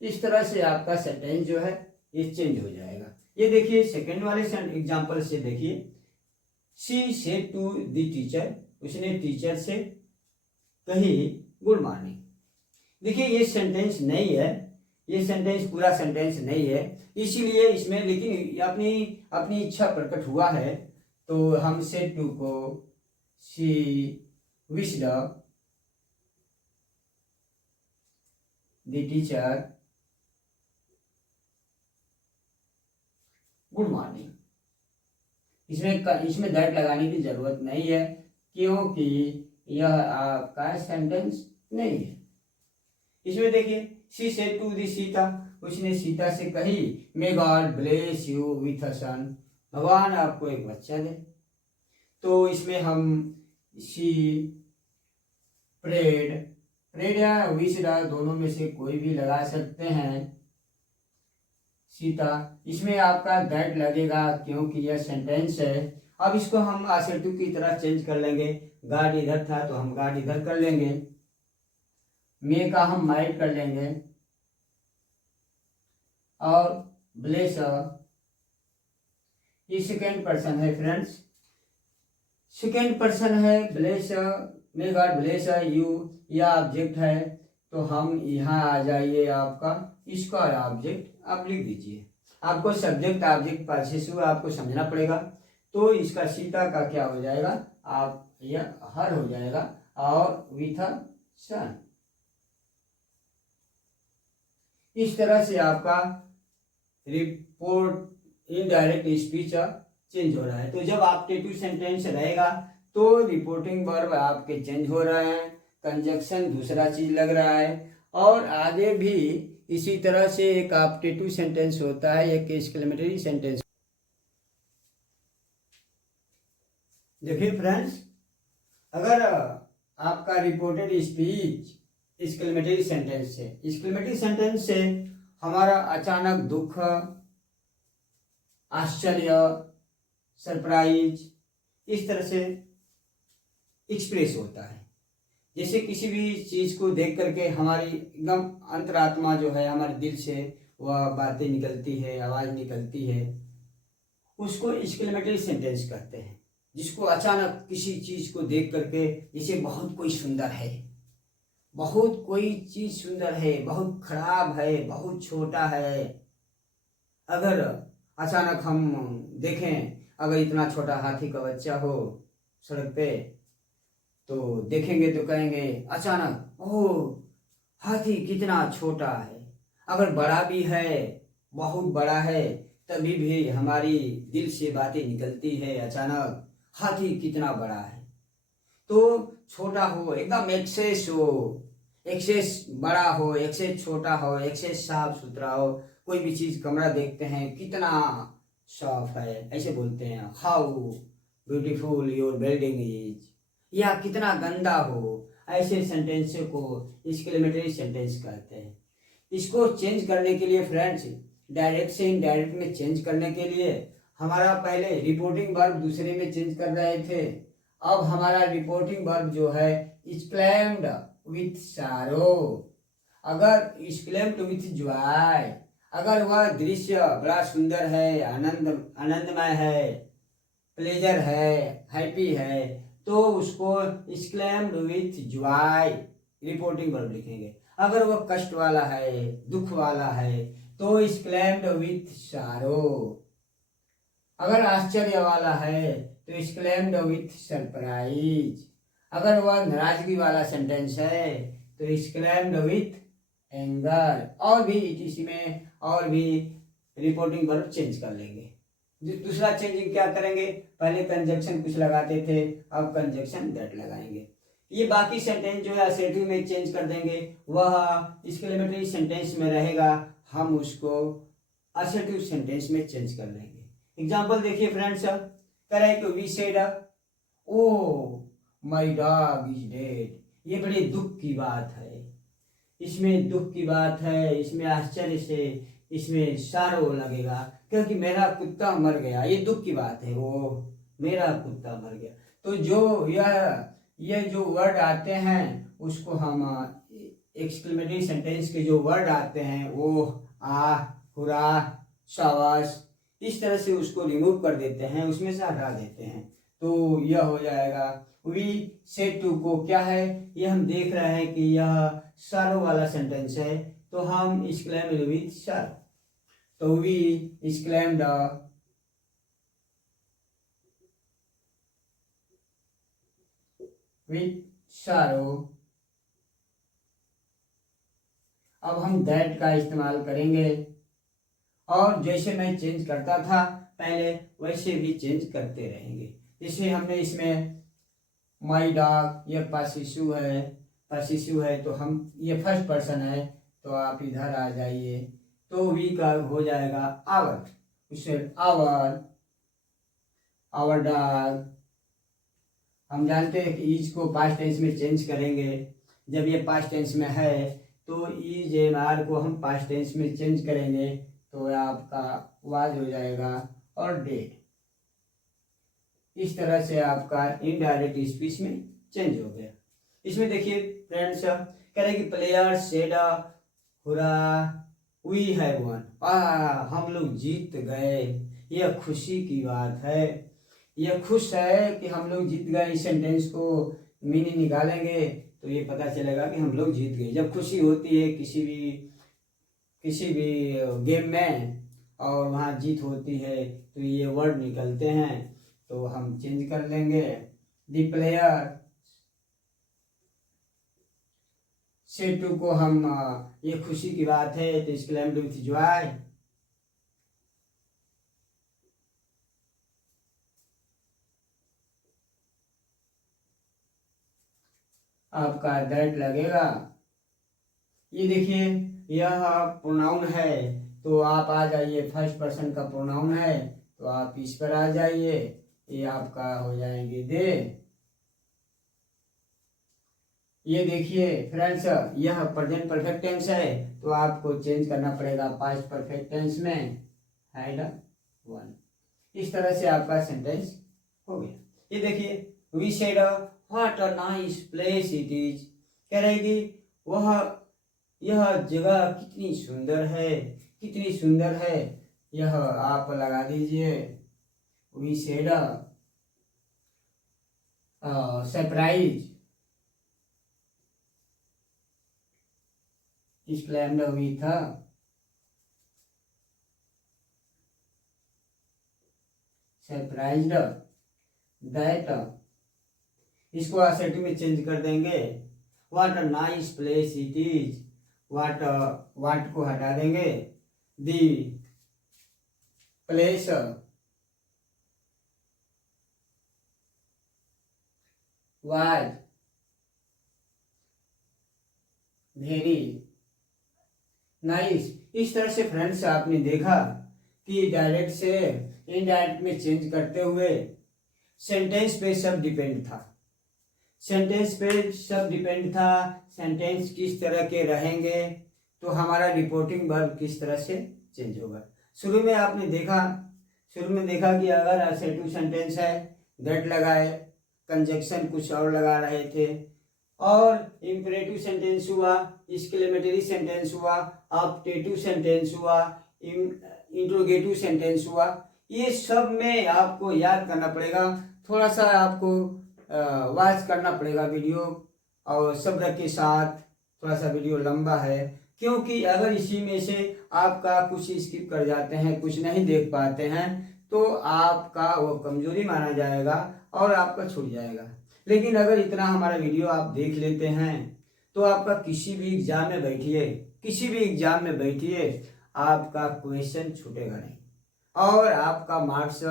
इस तरह से आपका सेंटेंस जो है ये चेंज हो जाएगा। ये देखिए सेकंड वाले एग्जांपल से देखिए, she said to the teacher, उसने टीचर से कही गुड मॉर्निंग। देखिए ये सेंटेंस नहीं है, ये सेंटेंस पूरा सेंटेंस नहीं है, इसीलिए इसमें लेकिन अपनी इच्छा प्रकट हुआ है। तो हम सेड टू को she wished the teacher good morning. इसमें दैट लगाने की जरूरत नहीं है, क्योंकि यह आपका सेंटेंस नहीं है। इसमें देखिए she said to the Sita, उसने सीता से कही may God bless you with a son, भगवान आपको एक बच्चा दे। तो इसमें हम शी प्रेड या विश्ड दोनों में से कोई भी लगा सकते हैं। सीता, इसमें आपका दैट लगेगा क्योंकि यह सेंटेंस है। अब इसको हम असर्टिव की तरह चेंज कर लेंगे। गार्ड इधर था तो हम गार्ड इधर कर लेंगे, मे का हम माइट कर लेंगे, और ब्लेस ये सेकेंड पर्सन है फ्रेंड्स, सेकेंड पर्सन है। Bless, may God bless you, यह ऑब्जेक्ट है। तो हम यहाँ आ जाइए, आपका इसका ऑब्जेक्ट आप लिख दीजिए। आपको सब्जेक्ट ऑब्जेक्ट पार्टिसिपल आपको समझना पड़ेगा। तो इसका सीता का क्या हो जाएगा, आप यह हर हो जाएगा, और विथ अ सन। इस तरह से आपका रिपोर्ट इनडायरेक्ट स्पीच चेंज हो रहा है। तो जब ऑप्टेटिव सेंटेंस रहेगा तो रिपोर्टिंग वर्ब आपके चेंज हो रहे हैं, कंजक्शन दूसरा चीज लग रहा है। और आगे भी इसी तरह से एक ऑप्टेटिव सेंटेंस होता है, एक एक्सक्लेमेटरी सेंटेंस। देखिए फ्रेंड्स, अगर आपका रिपोर्टेड स्पीच एक्सक्लेमेटरी सेंटेंस से, एक्सक्लेमेटरी सेंटेंस से हमारा अचानक दुख, आश्चर्य, सरप्राइज, इस तरह से एक्सप्रेस होता है। जैसे किसी भी चीज को देख करके हमारी एकदम अंतरात्मा जो है, हमारे दिल से वह बातें निकलती है, आवाज निकलती है, उसको एक्सक्लेमेटरी सेंटेंस कहते हैं। जिसको अचानक किसी चीज को देख करके, जैसे बहुत कोई सुंदर है, बहुत कोई चीज सुंदर है, बहुत खराब है, बहुत छोटा है, अगर अचानक हम देखें, अगर इतना छोटा हाथी का बच्चा हो सड़क पे, तो देखेंगे तो कहेंगे अचानक, ओह हाथी कितना छोटा है। अगर बड़ा भी है, बहुत बड़ा है, तभी भी हमारी दिल से बातें निकलती है अचानक, हाथी कितना बड़ा है। तो छोटा हो, एकदम एक्सेस हो, एक्सेस बड़ा हो, एक्सेस छोटा हो, एक्सेस साफ सुथरा हो। कोई भी चीज, कमरा देखते हैं कितना साफ है, ऐसे बोलते हैं how beautiful your building is. या कितना गंदा हो, ऐसे सेंटेंस को एक्सक्लेमेटरी सेंटेंस कहते हैं। इसको चेंज करने के लिए फ्रेंड्स, डायरेक्ट से इनडायरेक्ट में चेंज करने के लिए, हमारा पहले रिपोर्टिंग वर्ब दूसरे में चेंज कर रहे थे, अब हमारा रिपोर्टिंग वर्ब जो है एक्सक्लेम्ड विथ सारो। अगर एक्सक्लेम्ड विथ जॉय, अगर वह दृश्य बड़ा सुंदर है, आनंदमय है, प्लेजर है, हैप्पी है, तो उसको exclaimed with Joy reporting verb लिखेंगे। अगर वह कष्ट वाला है, दुख वाला है, तो एक्सक्लेम्ड विथ सारो। अगर आश्चर्य वाला है तो एक्सक्लेम्ड विथ सरप्राइज। अगर वह नाराजगी वाला सेंटेंस है तो एक्सक्लेम्ड विथ एंगर। और भी इसमें और भी रिपोर्टिंग वर्ब चेंज कर लेंगे। दूसरा चेंजिंग क्या करेंगे, पहले कंजक्शन कुछ लगाते थे, अब कंजक्शन दैट लगाएंगे। ये बाकी सेंटेंस जो है असर्टिव में चेंज कर देंगे, वह एक्सक्लेमेटरी सेंटेंस में रहेगा, हम उसको असर्टिव सेंटेंस में चेंज कर लेंगे। एग्जाम्पल देखिए फ्रेंड्स, कह रहे हैं कि we said oh my dog is dead. ये बड़े दुख की बात है, इसमें दुख की बात है, इसमें आश्चर्य से, इसमें सारो लगेगा, क्योंकि मेरा कुत्ता मर गया। ये दुख की बात है, वो मेरा कुत्ता मर गया। तो जो यह जो वर्ड आते हैं उसको हम एक्सक्लेमेटरी सेंटेंस के जो वर्ड आते हैं, वो आ, हुरा, शाबाश, इस तरह से उसको रिमूव कर देते हैं, उसमें से हटा देते हैं। तो यह हो जाएगा वी सेड टू को क्या है, ये हम देख रहे हैं कि यह सारो वाला सेंटेंस है, तो हम एक्सक्लेम्ड विथ सारो। तो वी एक्सक्लेम्ड विथ सारो। अब हम दैट का इस्तेमाल करेंगे, और जैसे मैं चेंज करता था पहले, वैसे भी चेंज करते रहेंगे। जैसे हमने इसमें माई डॉग, ये पासिशु है, तो हम ये फर्स्ट पर्सन है, तो आप इधर आ जाइए, तो वी का हो जाएगा आवर। उससे आवर डॉग। हम जानते हैं कि इज को पास्ट टेंस में चेंज करेंगे। जब ये पास्ट टेंस में है तो इज एंड आर को हम पास्ट टेंस में चेंज करेंगे, तो आपका वाज हो जाएगा और डेड। इस तरह से आपका इनडायरेक्ट स्पीच में चेंज हो गया। इसमें देखिए फ्रेंड्स, कह रहे कि player said hurrah we have won. हम लोग जीत गए, यह खुशी की बात है, यह खुश है कि हम लोग जीत गए। इस सेंटेंस को मीनिंग निकालेंगे तो ये पता चलेगा कि हम लोग जीत गए। जब खुशी होती है किसी भी गेम में और वहाँ जीत होती है, तो ये वर्ड निकलते हैं, तो हम चेंज कर लेंगे। द प्लेयर से टू को हम ये खुशी की बात है, तो एक्सक्लेम्ड विथ जॉय। आपका दैट लगेगा। ये देखिए यह प्रोनाउन है, तो आप आ जाइए, फर्स्ट पर्सन का प्रोनाउन है, तो आप इस पर आ जाइए, ये आपका हो जाएंगे दे। ये देखिए फ्रेंड्स, यह प्रेजेंट परफेक्ट टेंस है, तो आपको चेंज करना पड़ेगा पास्ट परफेक्ट टेंस में, हैड वन। इस तरह से आपका सेंटेंस हो गया। ये देखिए we said what a nice place it is. कह रहे कि यह जगह कितनी सुंदर है, कितनी सुंदर है। यह आप लगा दीजिए, we said surprise exclaimed with surprised that, इसको असर्टिव में चेंज कर देंगे, what a nice place it is, what को हटा देंगे, the place was very nice. इस तरह से फ्रेंड्स आपने देखा कि डायरेक्ट से इनडायरेक्ट में चेंज करते हुए सेंटेंस पे सब डिपेंड था, सेंटेंस पे सब डिपेंड था, सेंटेंस किस तरह के रहेंगे तो हमारा रिपोर्टिंग वर्ब किस तरह से चेंज होगा। शुरू में आपने देखा, कि अगर असर्टिव सेंटेंस है दैट लगाए, कंजक्शन कुछ और लगा रहे थे, और इंपरेटिव सेंटेंस हुआ, एक्सक्लेमेटरी सेंटेंस हुआ, ऑप्टेटिव सेंटेंस हुआ, इंट्रोगेटिव सेंटेंस हुआ, ये सब में आपको याद करना पड़ेगा, थोड़ा सा आपको वॉच करना पड़ेगा वीडियो, और शब्द के साथ थोड़ा सा वीडियो लंबा है, क्योंकि अगर इसी में से आपका कुछ स्किप कर जाते हैं, कुछ नहीं देख पाते हैं, तो आपका वो कमजोरी माना जाएगा और आपका छूट जाएगा। लेकिन अगर इतना हमारा वीडियो आप देख लेते हैं तो आपका किसी भी एग्जाम में बैठिए, आपका क्वेश्चन छूटेगा नहीं और आपका मार्क्स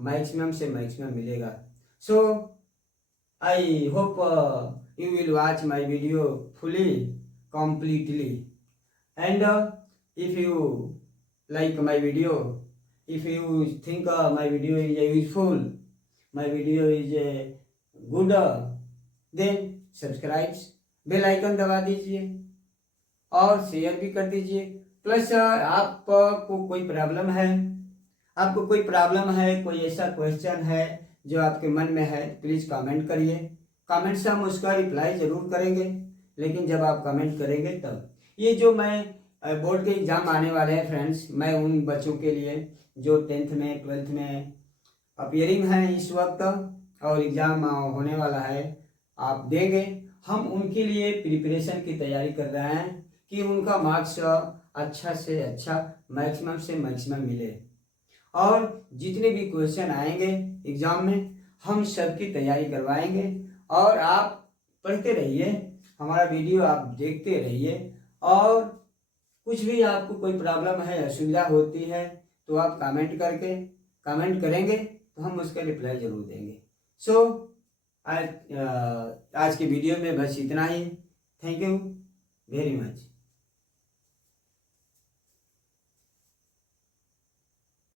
मैक्सिमम से मैक्सिमम मिलेगा। So I hope you will watch my video fully, completely, and if you like my video, if you think my video is useful, my video is good, then subscribe, bell icon दबा दीजिए और share भी कर दीजिए। Plus आपको कोई problem है, कोई ऐसा क्वेश्चन है जो आपके मन में है, प्लीज कमेंट करिए। कमेंट से हम उसका रिप्लाई जरूर करेंगे, लेकिन जब आप कमेंट करेंगे तब। ये जो मैं बोर्ड के एग्जाम आने वाले हैं फ्रेंड्स, मैं उन बच्चों के लिए जो 10th में 12th में अपियरिंग हैं इस वक्त और एग्जाम होने वाला है, आप देंगे, हम उनके लिए प्रिपरेशन की तैयारी कर रहे हैं कि उनका मार्क्स अच्छा से अच्छा, मैक्सिमम से मैक्सिमम मिले, और जितने भी क्वेश्चन आएंगे एग्जाम में हम सबकी तैयारी करवाएंगे। और आप पढ़ते रहिए, हमारा वीडियो आप देखते रहिए, और कुछ भी आपको कोई प्रॉब्लम है, असुविधा होती है, तो आप कमेंट करेंगे तो हम उसका रिप्लाई जरूर देंगे। सो आज की वीडियो में बस इतना ही। Thank you very much.